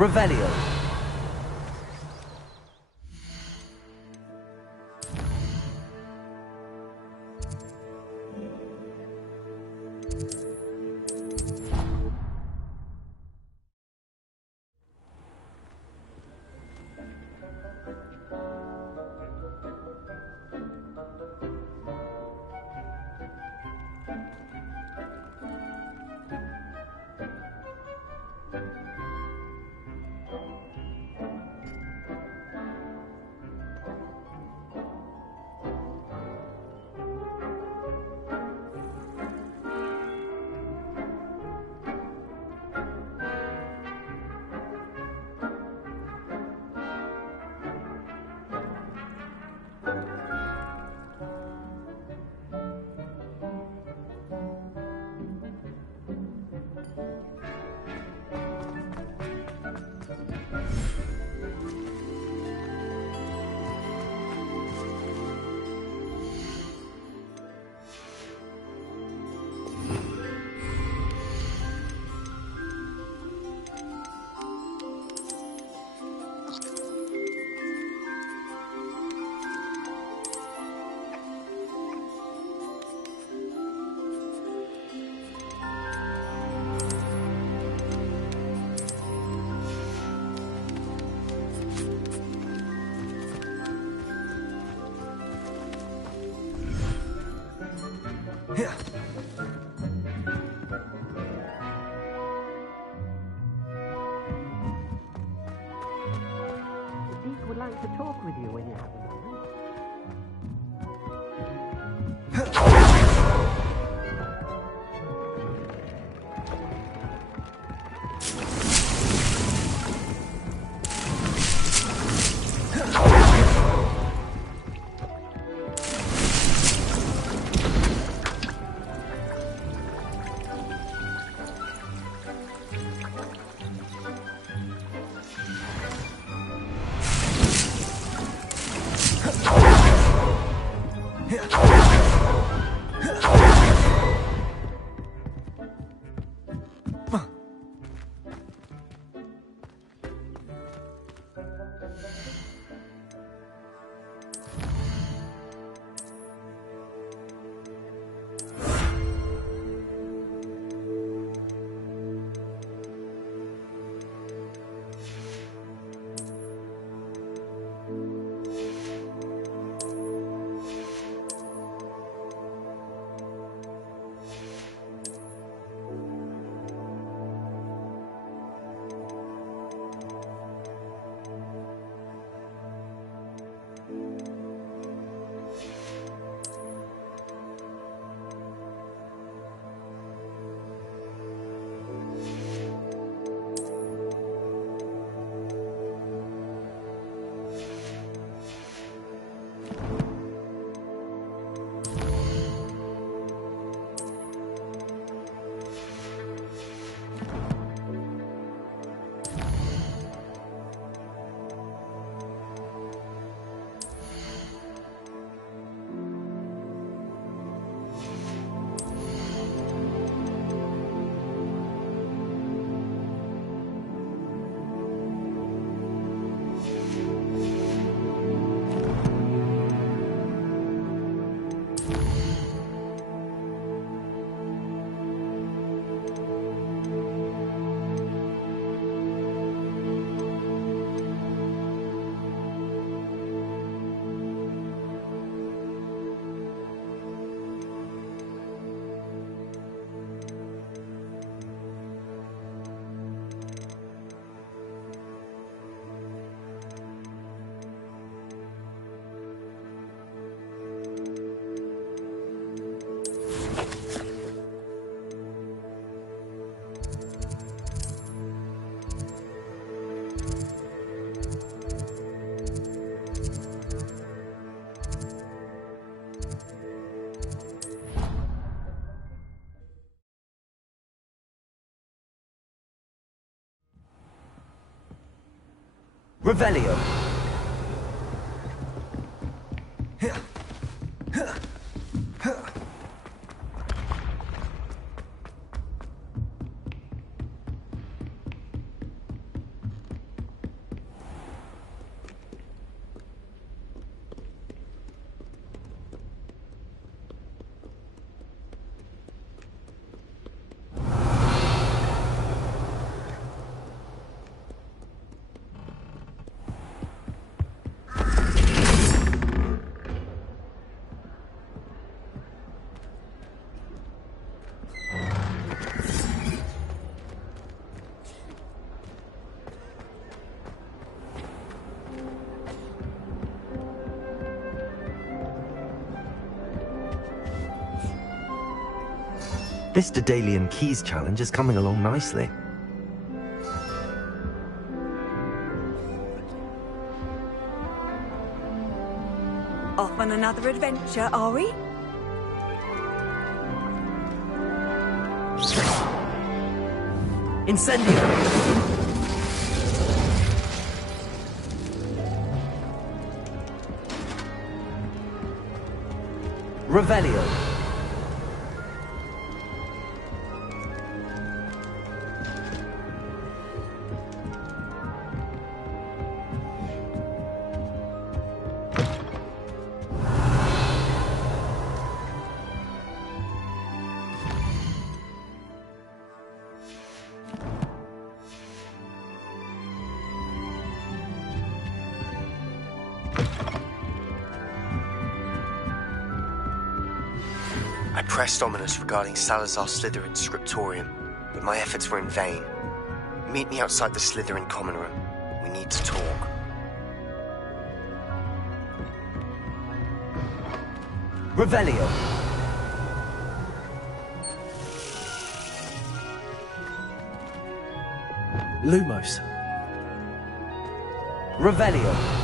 Revelio. Zeke would like to talk with you when you have a moment. Revelio. This Daedalian Keys challenge is coming along nicely. Off on another adventure, are we? Incendio! Revelio. I pressed Ominous regarding Salazar Slytherin's scriptorium, but my efforts were in vain. Meet me outside the Slytherin common room. We need to talk. Revelio. Lumos. Revelio.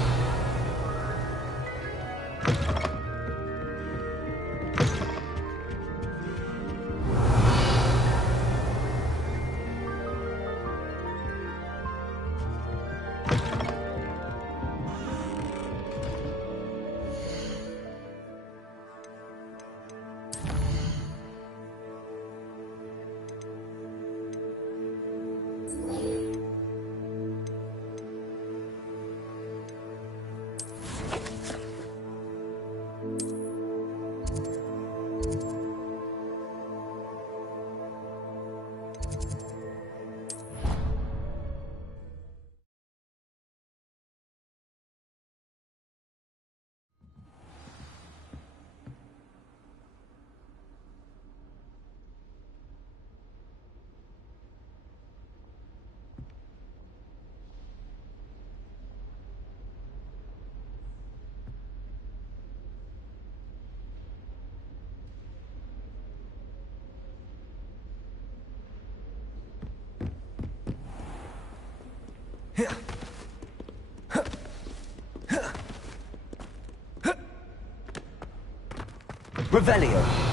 Revelio.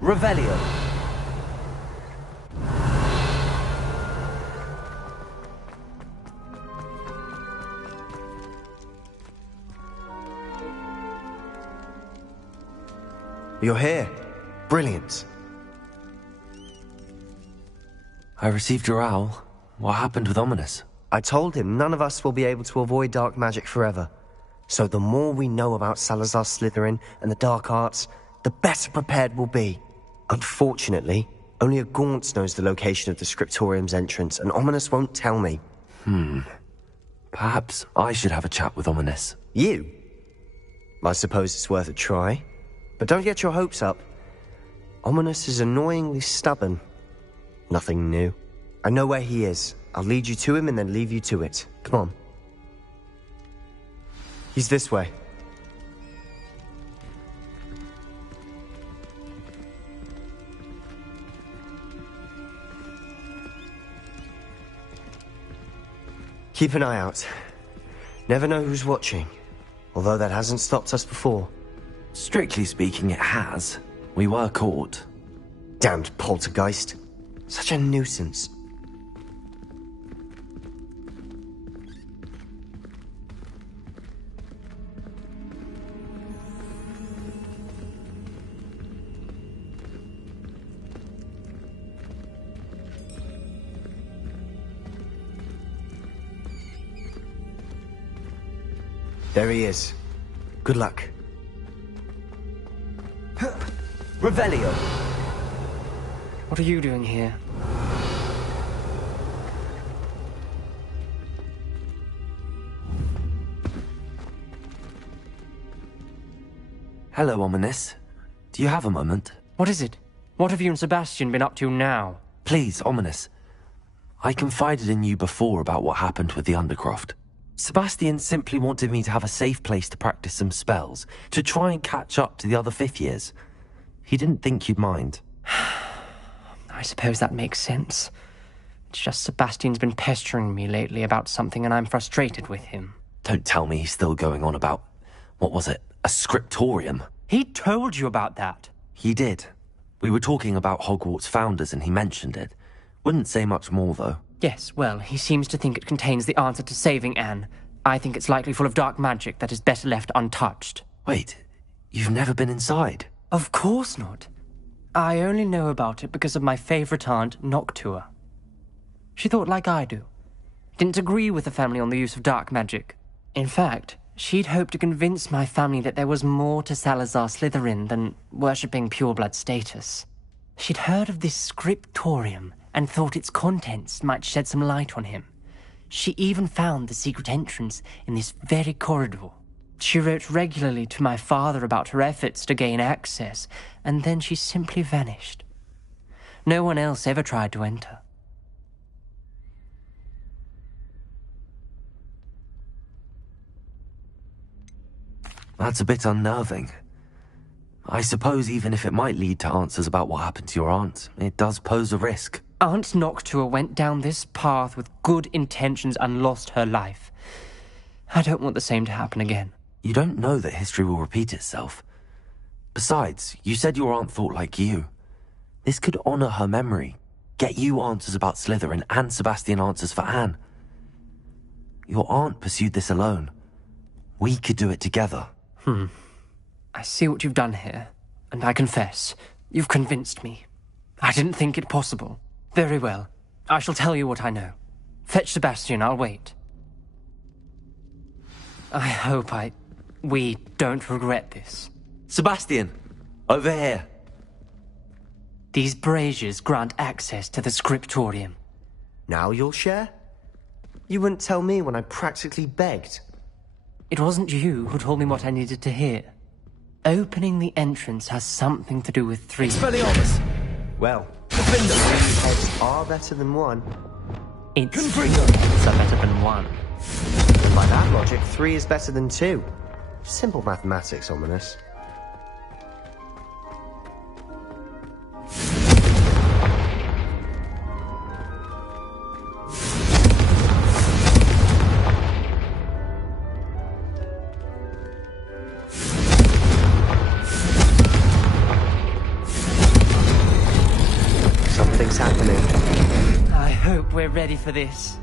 Revelio. You're here. Brilliant. I received your owl. What happened with Ominous? I told him none of us will be able to avoid dark magic forever. So the more we know about Salazar Slytherin and the dark arts, the better prepared we'll be. Unfortunately, only a Gaunt knows the location of the Scriptorium's entrance, and Ominous won't tell me. Perhaps I should have a chat with Ominous. You? I suppose it's worth a try. But don't get your hopes up. Ominous is annoyingly stubborn. Nothing new. I know where he is. I'll lead you to him and then leave you to it. Come on. He's this way. Keep an eye out. Never know who's watching. Although that hasn't stopped us before. Strictly speaking, it has. We were caught. Damned poltergeist. Such a nuisance. There he is. Good luck. Revelio. What are you doing here? Hello, Ominous. Do you have a moment? What is it? What have you and Sebastian been up to now? Please, Ominous. I confided in you before about what happened with the Undercroft. Sebastian simply wanted me to have a safe place to practice some spells, to try and catch up to the other fifth years. He didn't think you'd mind. I suppose that makes sense. It's just Sebastian's been pestering me lately about something and I'm frustrated with him. Don't tell me he's still going on about, what was it, a scriptorium? He told you about that. He did. We were talking about Hogwarts founders and he mentioned it. Wouldn't say much more, though. Yes, well, he seems to think it contains the answer to saving Anne. I think it's likely full of dark magic that is better left untouched. Wait, You've never been inside? Of course not. I only know about it because of my favorite aunt, Noctua. She thought like I do. Didn't agree with the family on the use of dark magic. In fact, she'd hoped to convince my family that there was more to Salazar Slytherin than worshipping pureblood status. She'd heard of this scriptorium and thought its contents might shed some light on him. She even found the secret entrance in this very corridor. She wrote regularly to my father about her efforts to gain access, and then she simply vanished. No one else ever tried to enter. That's a bit unnerving. I suppose even if it might lead to answers about what happened to your aunt, it does pose a risk. Aunt Noctua went down this path with good intentions and lost her life. I don't want the same to happen again. You don't know that history will repeat itself. Besides, you said your aunt thought like you. This could honor her memory, get you answers about Slytherin and Sebastian answers for Anne. Your aunt pursued this alone. We could do it together. I see what you've done here, and I confess, you've convinced me. I didn't think it possible. Very well. I shall tell you what I know. Fetch Sebastian, I'll wait. I hope we don't regret this. Sebastian, over here. These braziers grant access to the scriptorium. Now you'll share? You wouldn't tell me when I practically begged. It wasn't you who told me what I needed to hear. Opening the entrance has something to do with three... Expelliarmus! Well, three heads are better than one. It's better than one. And by that logic, 3 is better than 2. Simple mathematics, Ominis. Something's happening. I hope we're ready for this.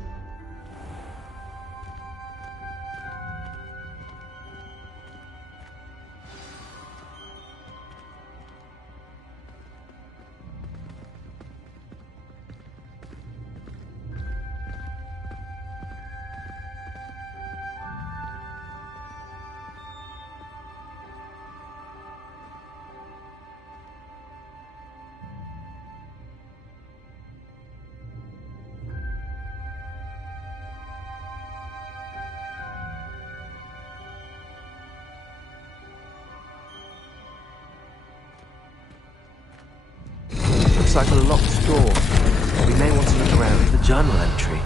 Like a locked door. We may want to look around. The journal entry,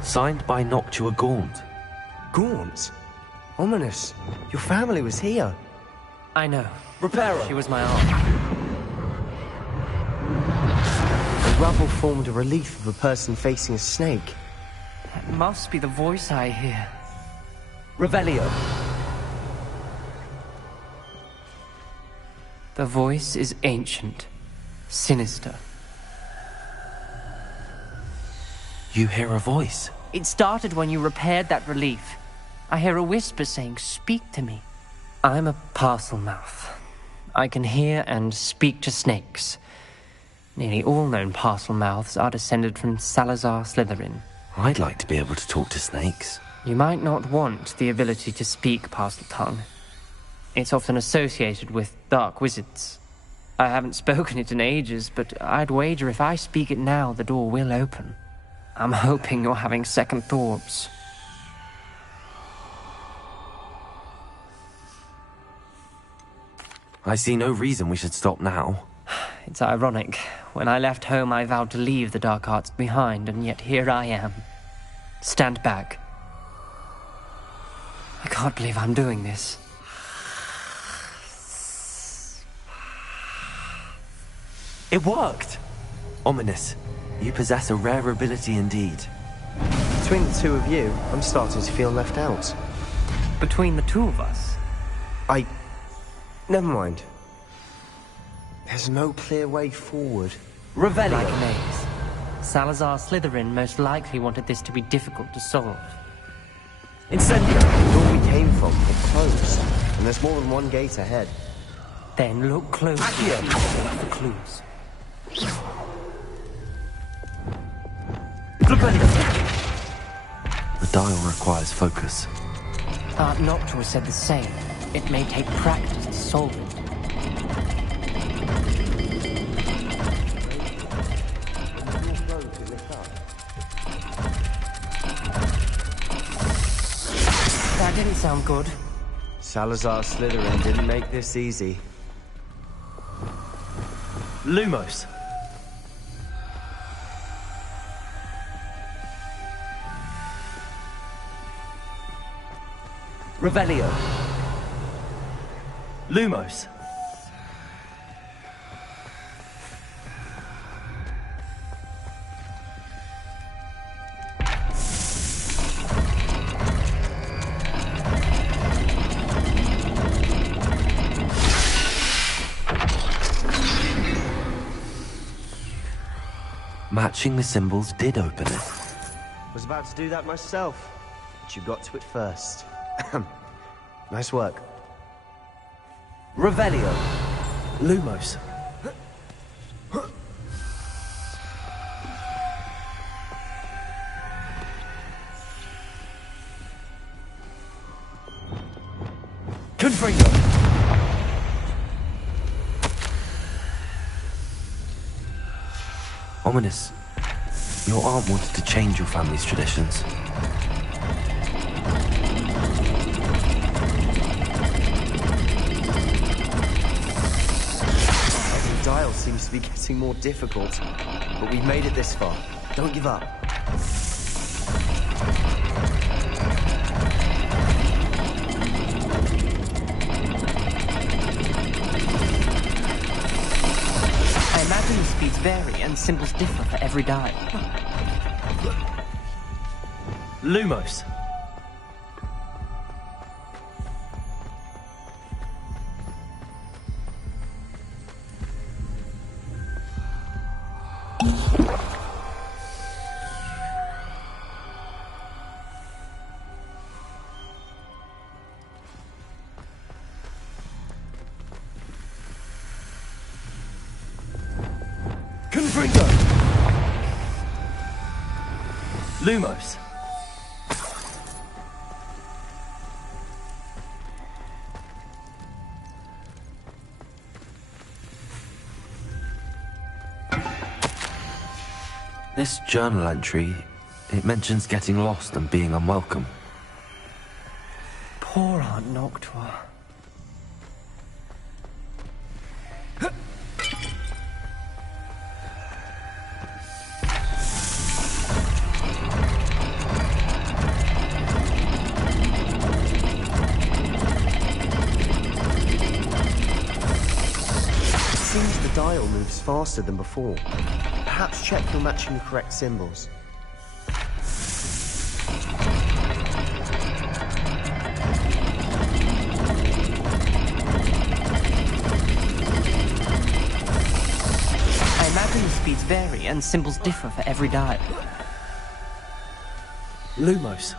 signed by Noctua Gaunt. Gaunt? Ominis, your family was here. I know. Reparo. She was my aunt. The rubble formed a relief of a person facing a snake. That must be the voice I hear. Revelio. The voice is ancient, sinister. You hear a voice? It started when you repaired that relief. I hear a whisper saying, "Speak to me." I'm a Parselmouth. I can hear and speak to snakes. Nearly all known Parselmouths are descended from Salazar Slytherin. I'd like to be able to talk to snakes. You might not want the ability to speak Parseltongue. It's often associated with dark wizards. I haven't spoken it in ages, but I'd wager if I speak it now, the door will open. I'm hoping you're having second thoughts. I see no reason we should stop now. It's ironic. When I left home, I vowed to leave the dark arts behind, and yet here I am. Stand back. I can't believe I'm doing this. It worked! Ominis, you possess a rare ability indeed. Between the two of you, I'm starting to feel left out. Between the two of us? Never mind. There's no clear way forward. Revelio. Like a maze. Salazar Slytherin most likely wanted this to be difficult to solve. Incendio! The door we came from, it closed. And there's more than one gate ahead. Then look closely at the clues. The dial requires focus. Aunt Noctua said the same. It may take practice to solve it. That didn't sound good. Salazar Slytherin didn't make this easy. Lumos. Revelio. Lumos. Matching the symbols did open it. Was about to do that myself, but you got to it first. Nice work. Revelio. Lumos. Confringo. Ominous. Your aunt wanted to change your family's traditions. The dial seems to be getting more difficult, but we've made it this far. Don't give up. I imagine the speeds vary and symbols differ for every dial. Lumos. Confringo. Lumos. This journal entry, it mentions getting lost and being unwelcome. Poor Aunt Noctua. Seems the dial moves faster than before. Perhaps check you're matching the correct symbols. I imagine the speeds vary and symbols differ for every dial. Lumos.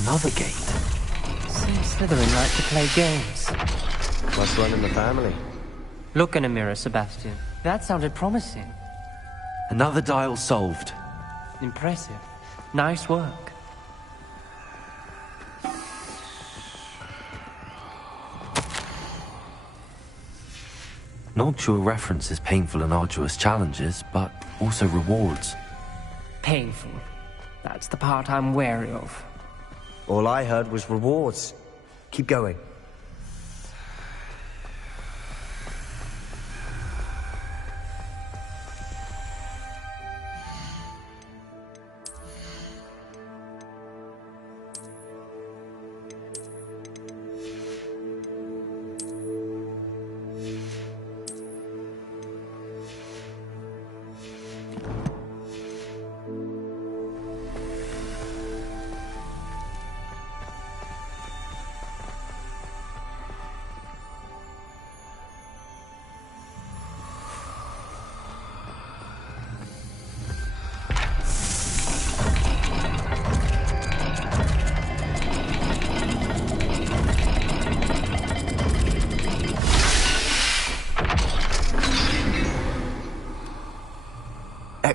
Another gate. Seems Slytherin like to play games. Must run in the family. Look in a mirror, Sebastian. That sounded promising. Another dial solved. Impressive. Nice work. Noctua references painful and arduous challenges, but also rewards. Painful. That's the part I'm wary of. All I heard was rewards. Keep going.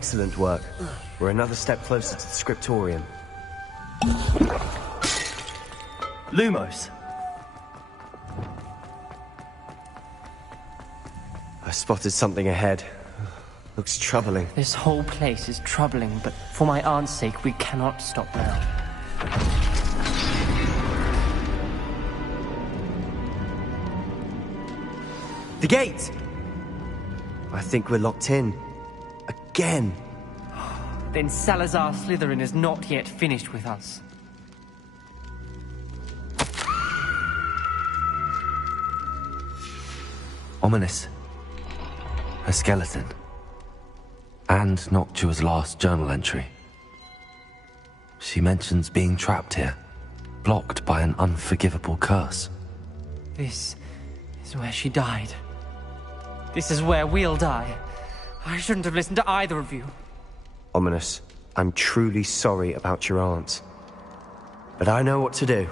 Excellent work. We're another step closer to the scriptorium. Lumos! I spotted something ahead. Looks troubling. This whole place is troubling, but for my aunt's sake, we cannot stop now. The gate! I think we're locked in. Again. Then Salazar Slytherin is not yet finished with us. Ominous. A skeleton. And Noctua's last journal entry. She mentions being trapped here, blocked by an unforgivable curse. This is where she died. This is where we'll die. I shouldn't have listened to either of you. Ominous, I'm truly sorry about your aunt. But I know what to do.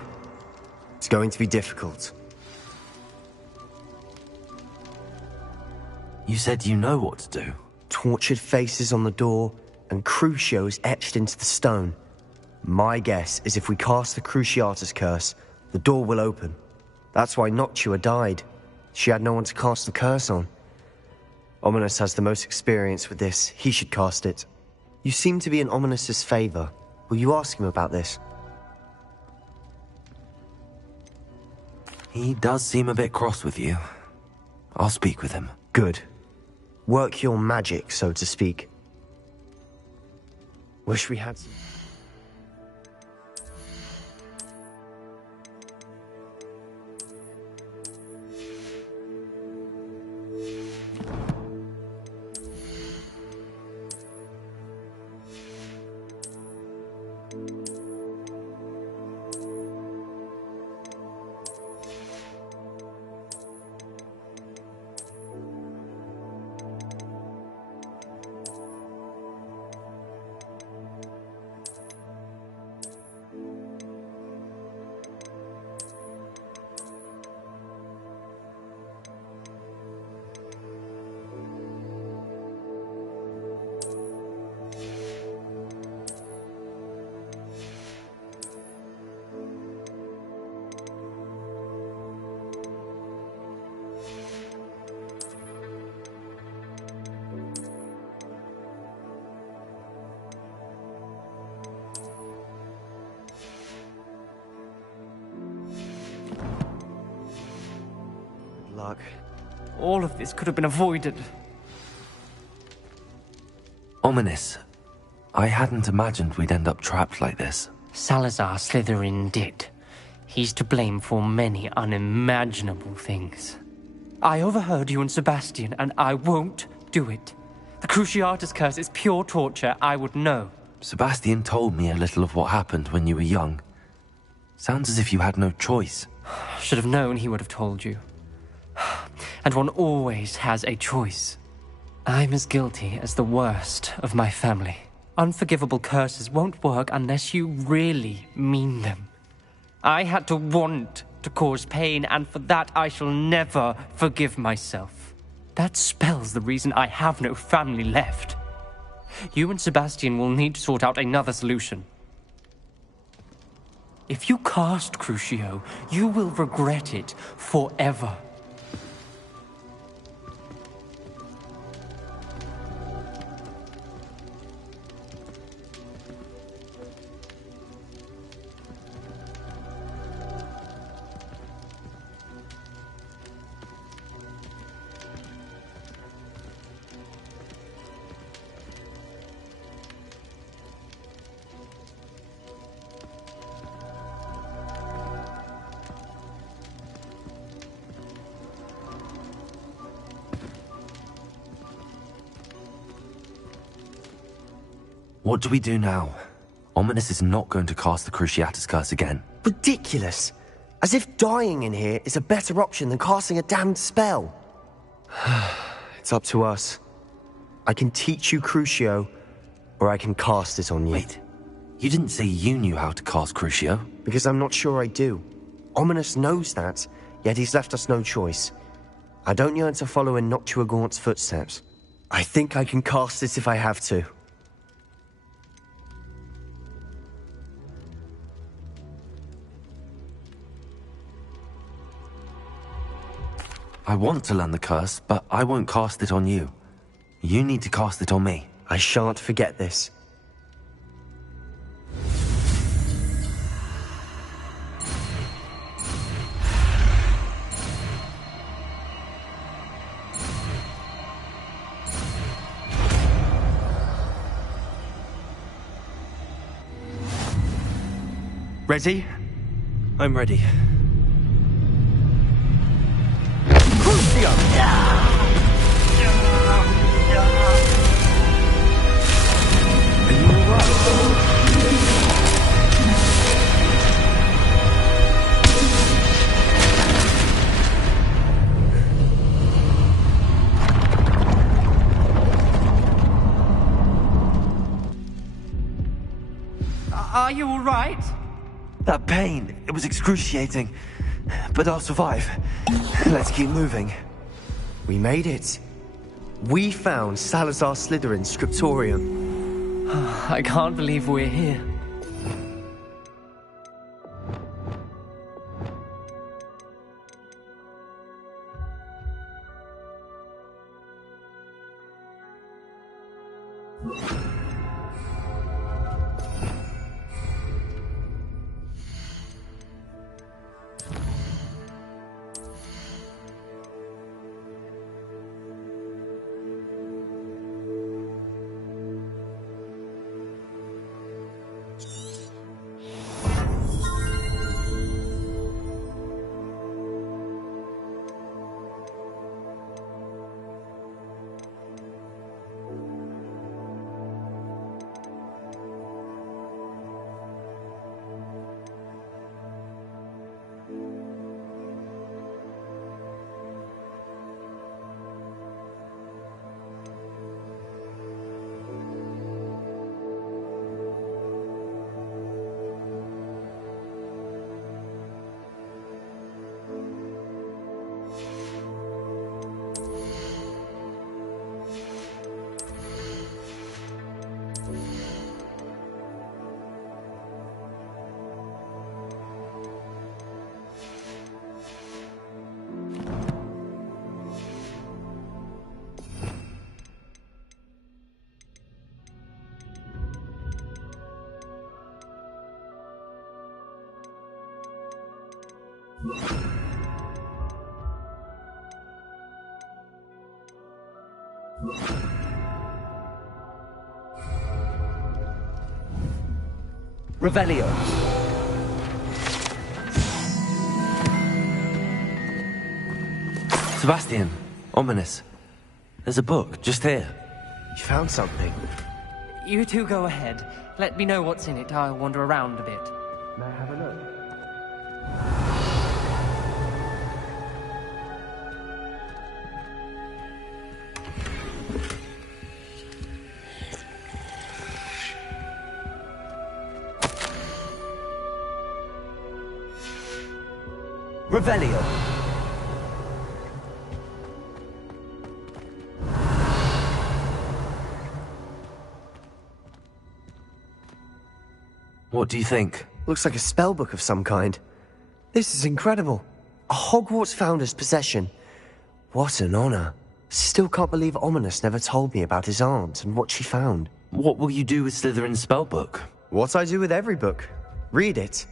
It's going to be difficult. You said you know what to do. Tortured faces on the door, and Crucios etched into the stone. My guess is if we cast the Cruciatus curse, the door will open. That's why Noctua died. She had no one to cast the curse on. Ominous has the most experience with this. He should cast it. You seem to be in Ominous's favor. Will you ask him about this? He does seem a bit cross with you. I'll speak with him. Good. Work your magic, so to speak. Wish we had some... Luck. All of this could have been avoided. Ominous. I hadn't imagined we'd end up trapped like this. Salazar Slytherin did. He's to blame for many unimaginable things. I overheard you and Sebastian, and I won't do it. The Cruciatus curse is pure torture. I would know. Sebastian told me a little of what happened when you were young. Sounds as if you had no choice. Should have known he would have told you. And one always has a choice. I'm as guilty as the worst of my family. Unforgivable curses won't work unless you really mean them. I had to want to cause pain, and for that I shall never forgive myself. That spells the reason I have no family left. You and Sebastian will need to sort out another solution. If you cast Crucio, you will regret it forever. What do we do now? Ominous is not going to cast the Cruciatus curse again. Ridiculous! As if dying in here is a better option than casting a damned spell. It's up to us. I can teach you Crucio, or I can cast it on you. Wait, you didn't say you knew how to cast Crucio? Because I'm not sure I do. Ominous knows that, yet he's left us no choice. I don't yearn to follow in Noctua Gaunt's footsteps. I think I can cast it if I have to. I want to learn the curse, but I won't cast it on you. You need to cast it on me. I shan't forget this. Ready? I'm ready. Crucio! Are you alright? Are you alright? That pain, it was excruciating. But I'll survive. Let's keep moving. We made it. We found Salazar Slytherin's scriptorium. I can't believe we're here. Revelio. Sebastian, ominous. There's a book just here. You found something? You two go ahead. Let me know what's in it. I'll wander around a bit. May I have a look? Revelio. What do you think? Looks like a spellbook of some kind. This is incredible. A Hogwarts founder's possession. What an honor. Still can't believe Ominous never told me about his aunt and what she found. What will you do with Slytherin's spellbook? What I do with every book. Read it.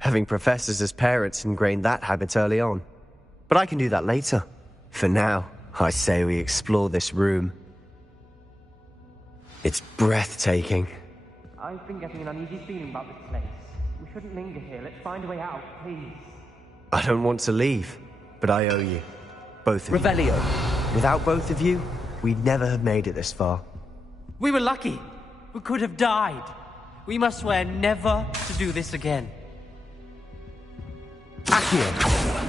Having professors as parents ingrained that habit early on. But I can do that later. For now, I say we explore this room. It's breathtaking. I've been getting an uneasy feeling about this place. We shouldn't linger here. Let's find a way out, please. I don't want to leave, but I owe you. Both of you. Revelio. Without both of you, we'd never have made it this far. We were lucky. We could have died. We must swear never to do this again. Accio.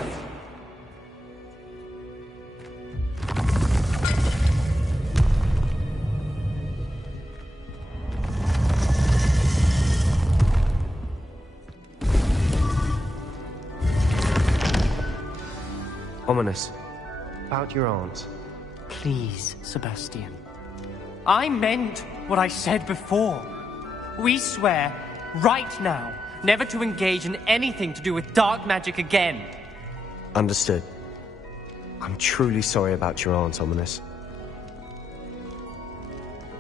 Ominous. About your aunt. Please, Sebastian. I meant what I said before. We swear, right now, never to engage in anything to do with dark magic again. Understood. I'm truly sorry about your aunt, Ominous.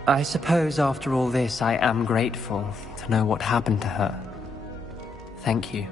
I suppose after all this, I am grateful to know what happened to her. Thank you.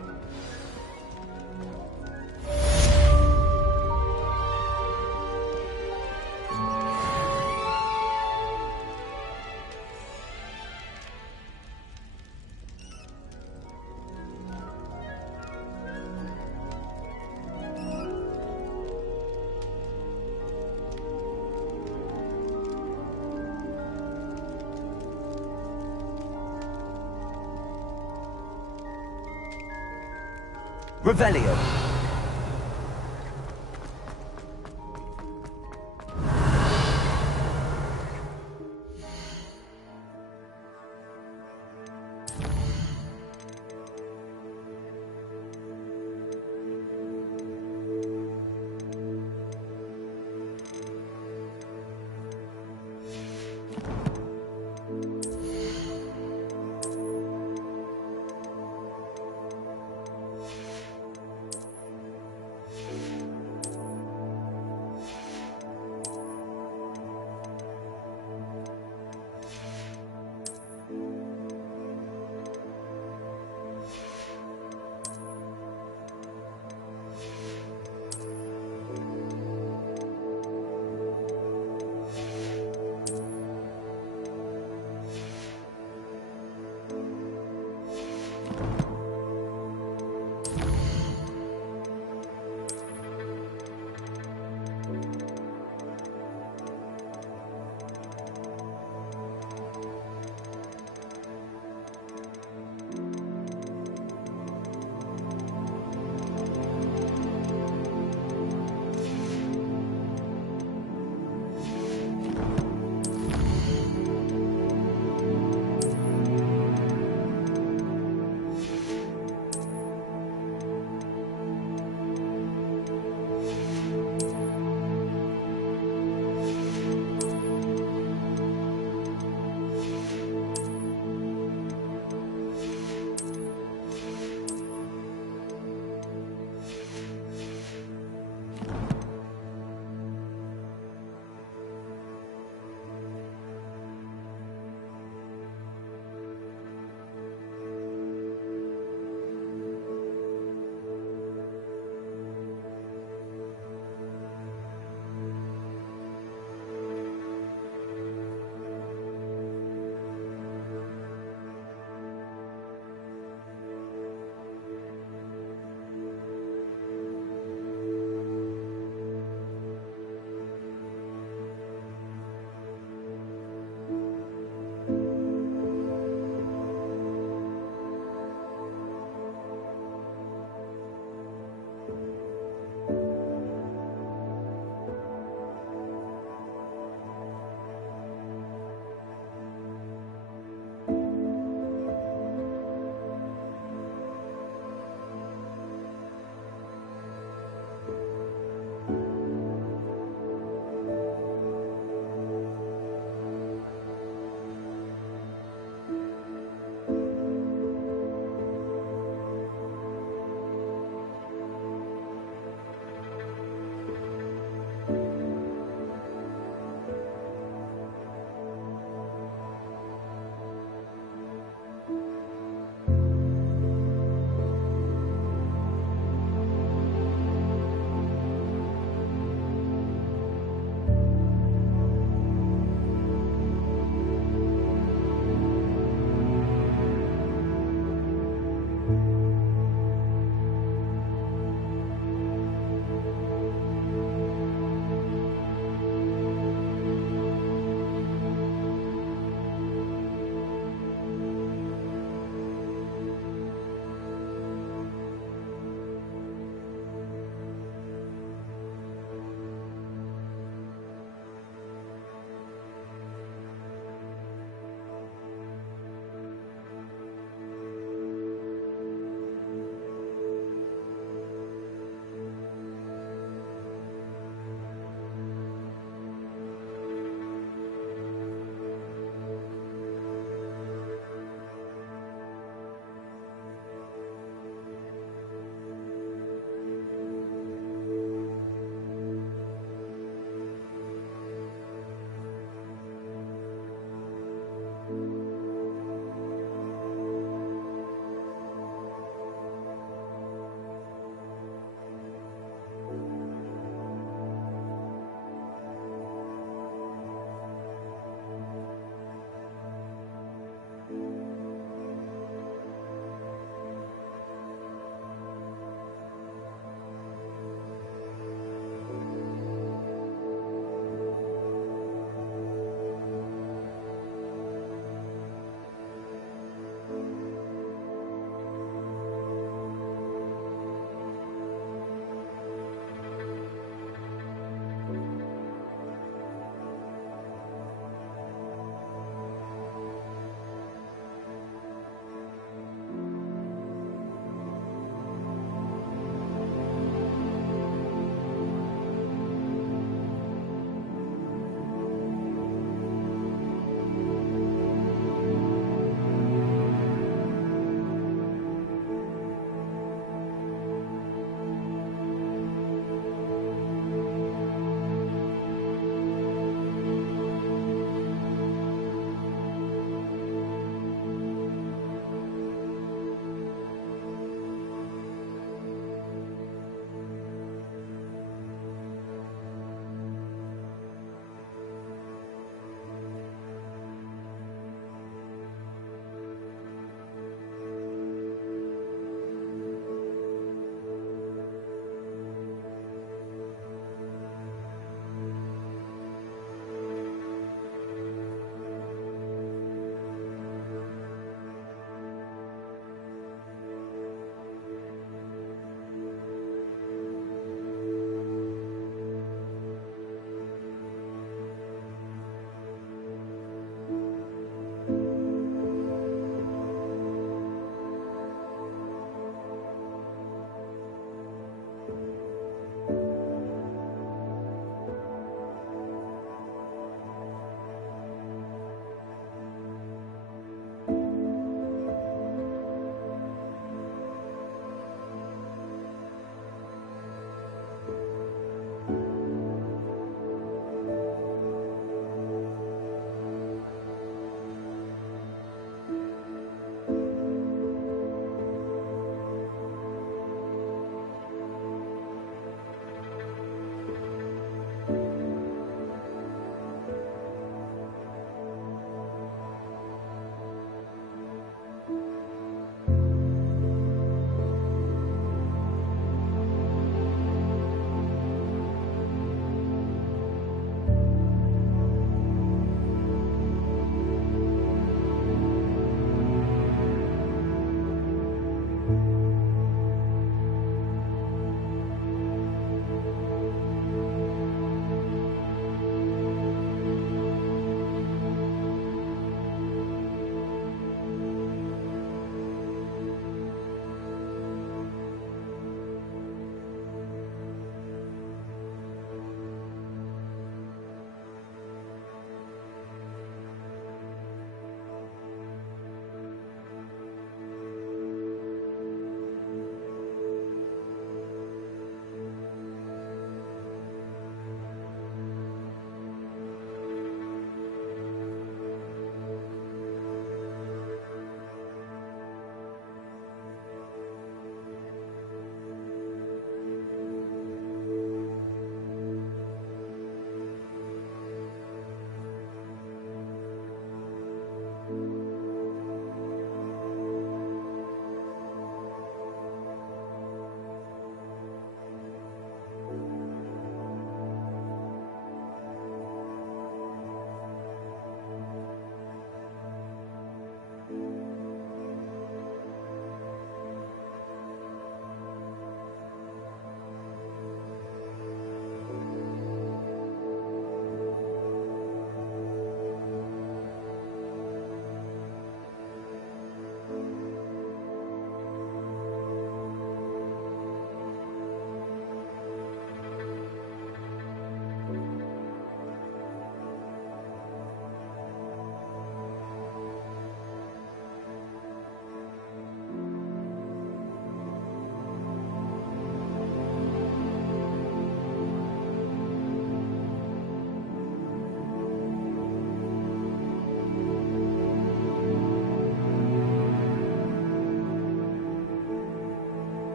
Revelio.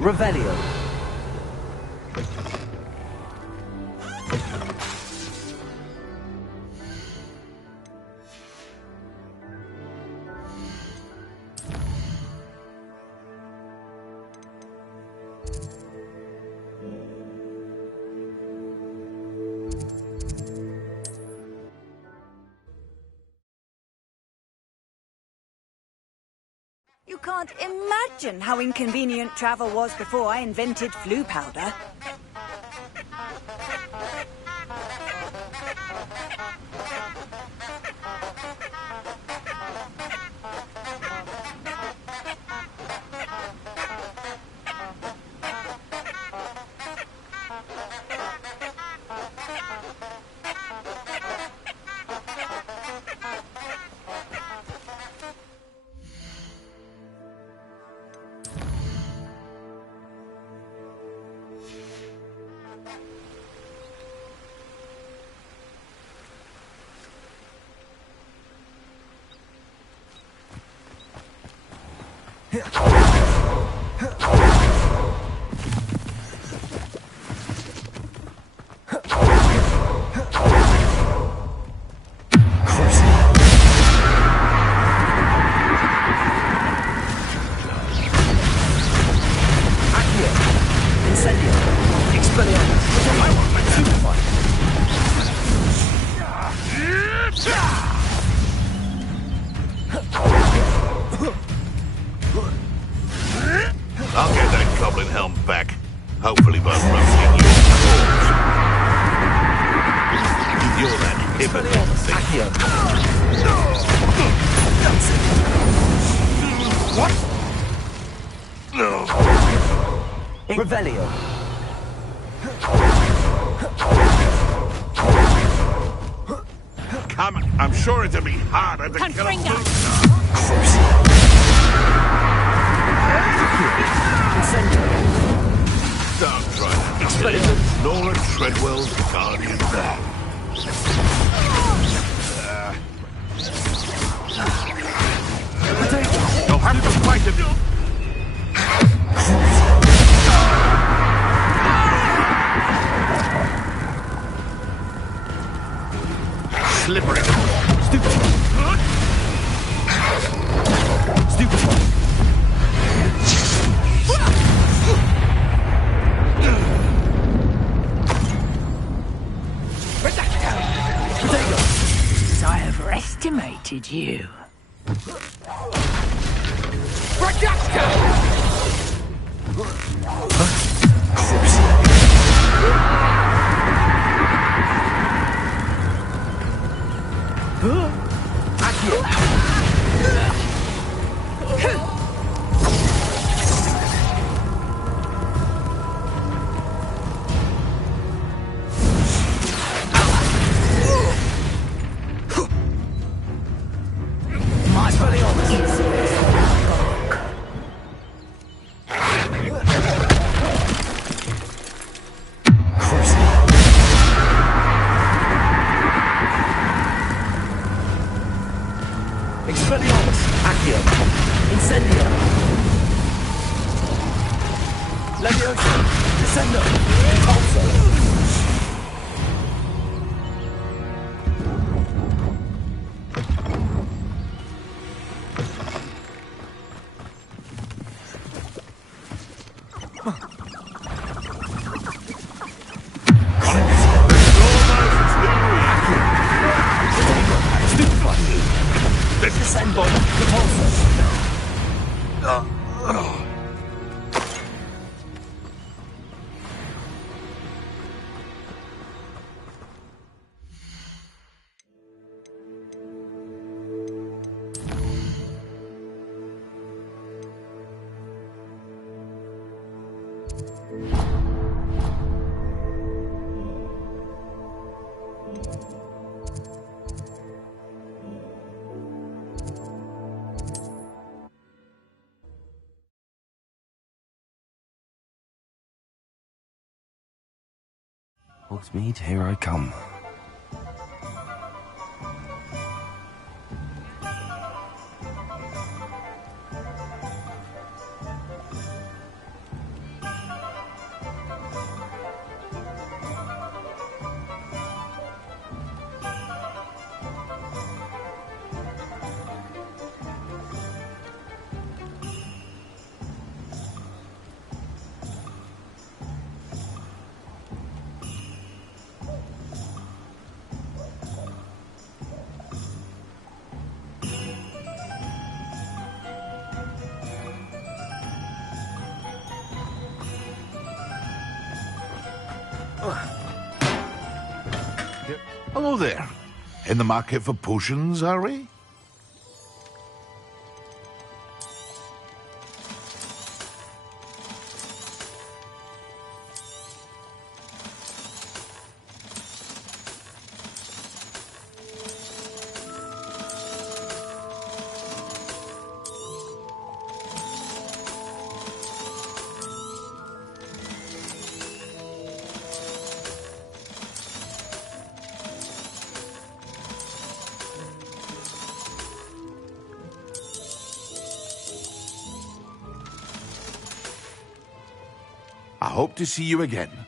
Revelio. You can't imagine how inconvenient travel was before I invented flu powder. I'll get that goblin helm back. Hopefully by roasting your corpse. You're that pivotal thing. What? No. Revelio. Come, I'm sure it'll be harder to kill a food. Dark Trident. Nolan Treadwell's guardian. You'll have to fight him. Slippery. Stupid. Stupid. I have estimated you. Expelliarmus, Accio, Incendio, Leviosa, Descendo, Impulso. Hogsmeade, here I come. Hello there. In the market for potions, are we? I hope to see you again.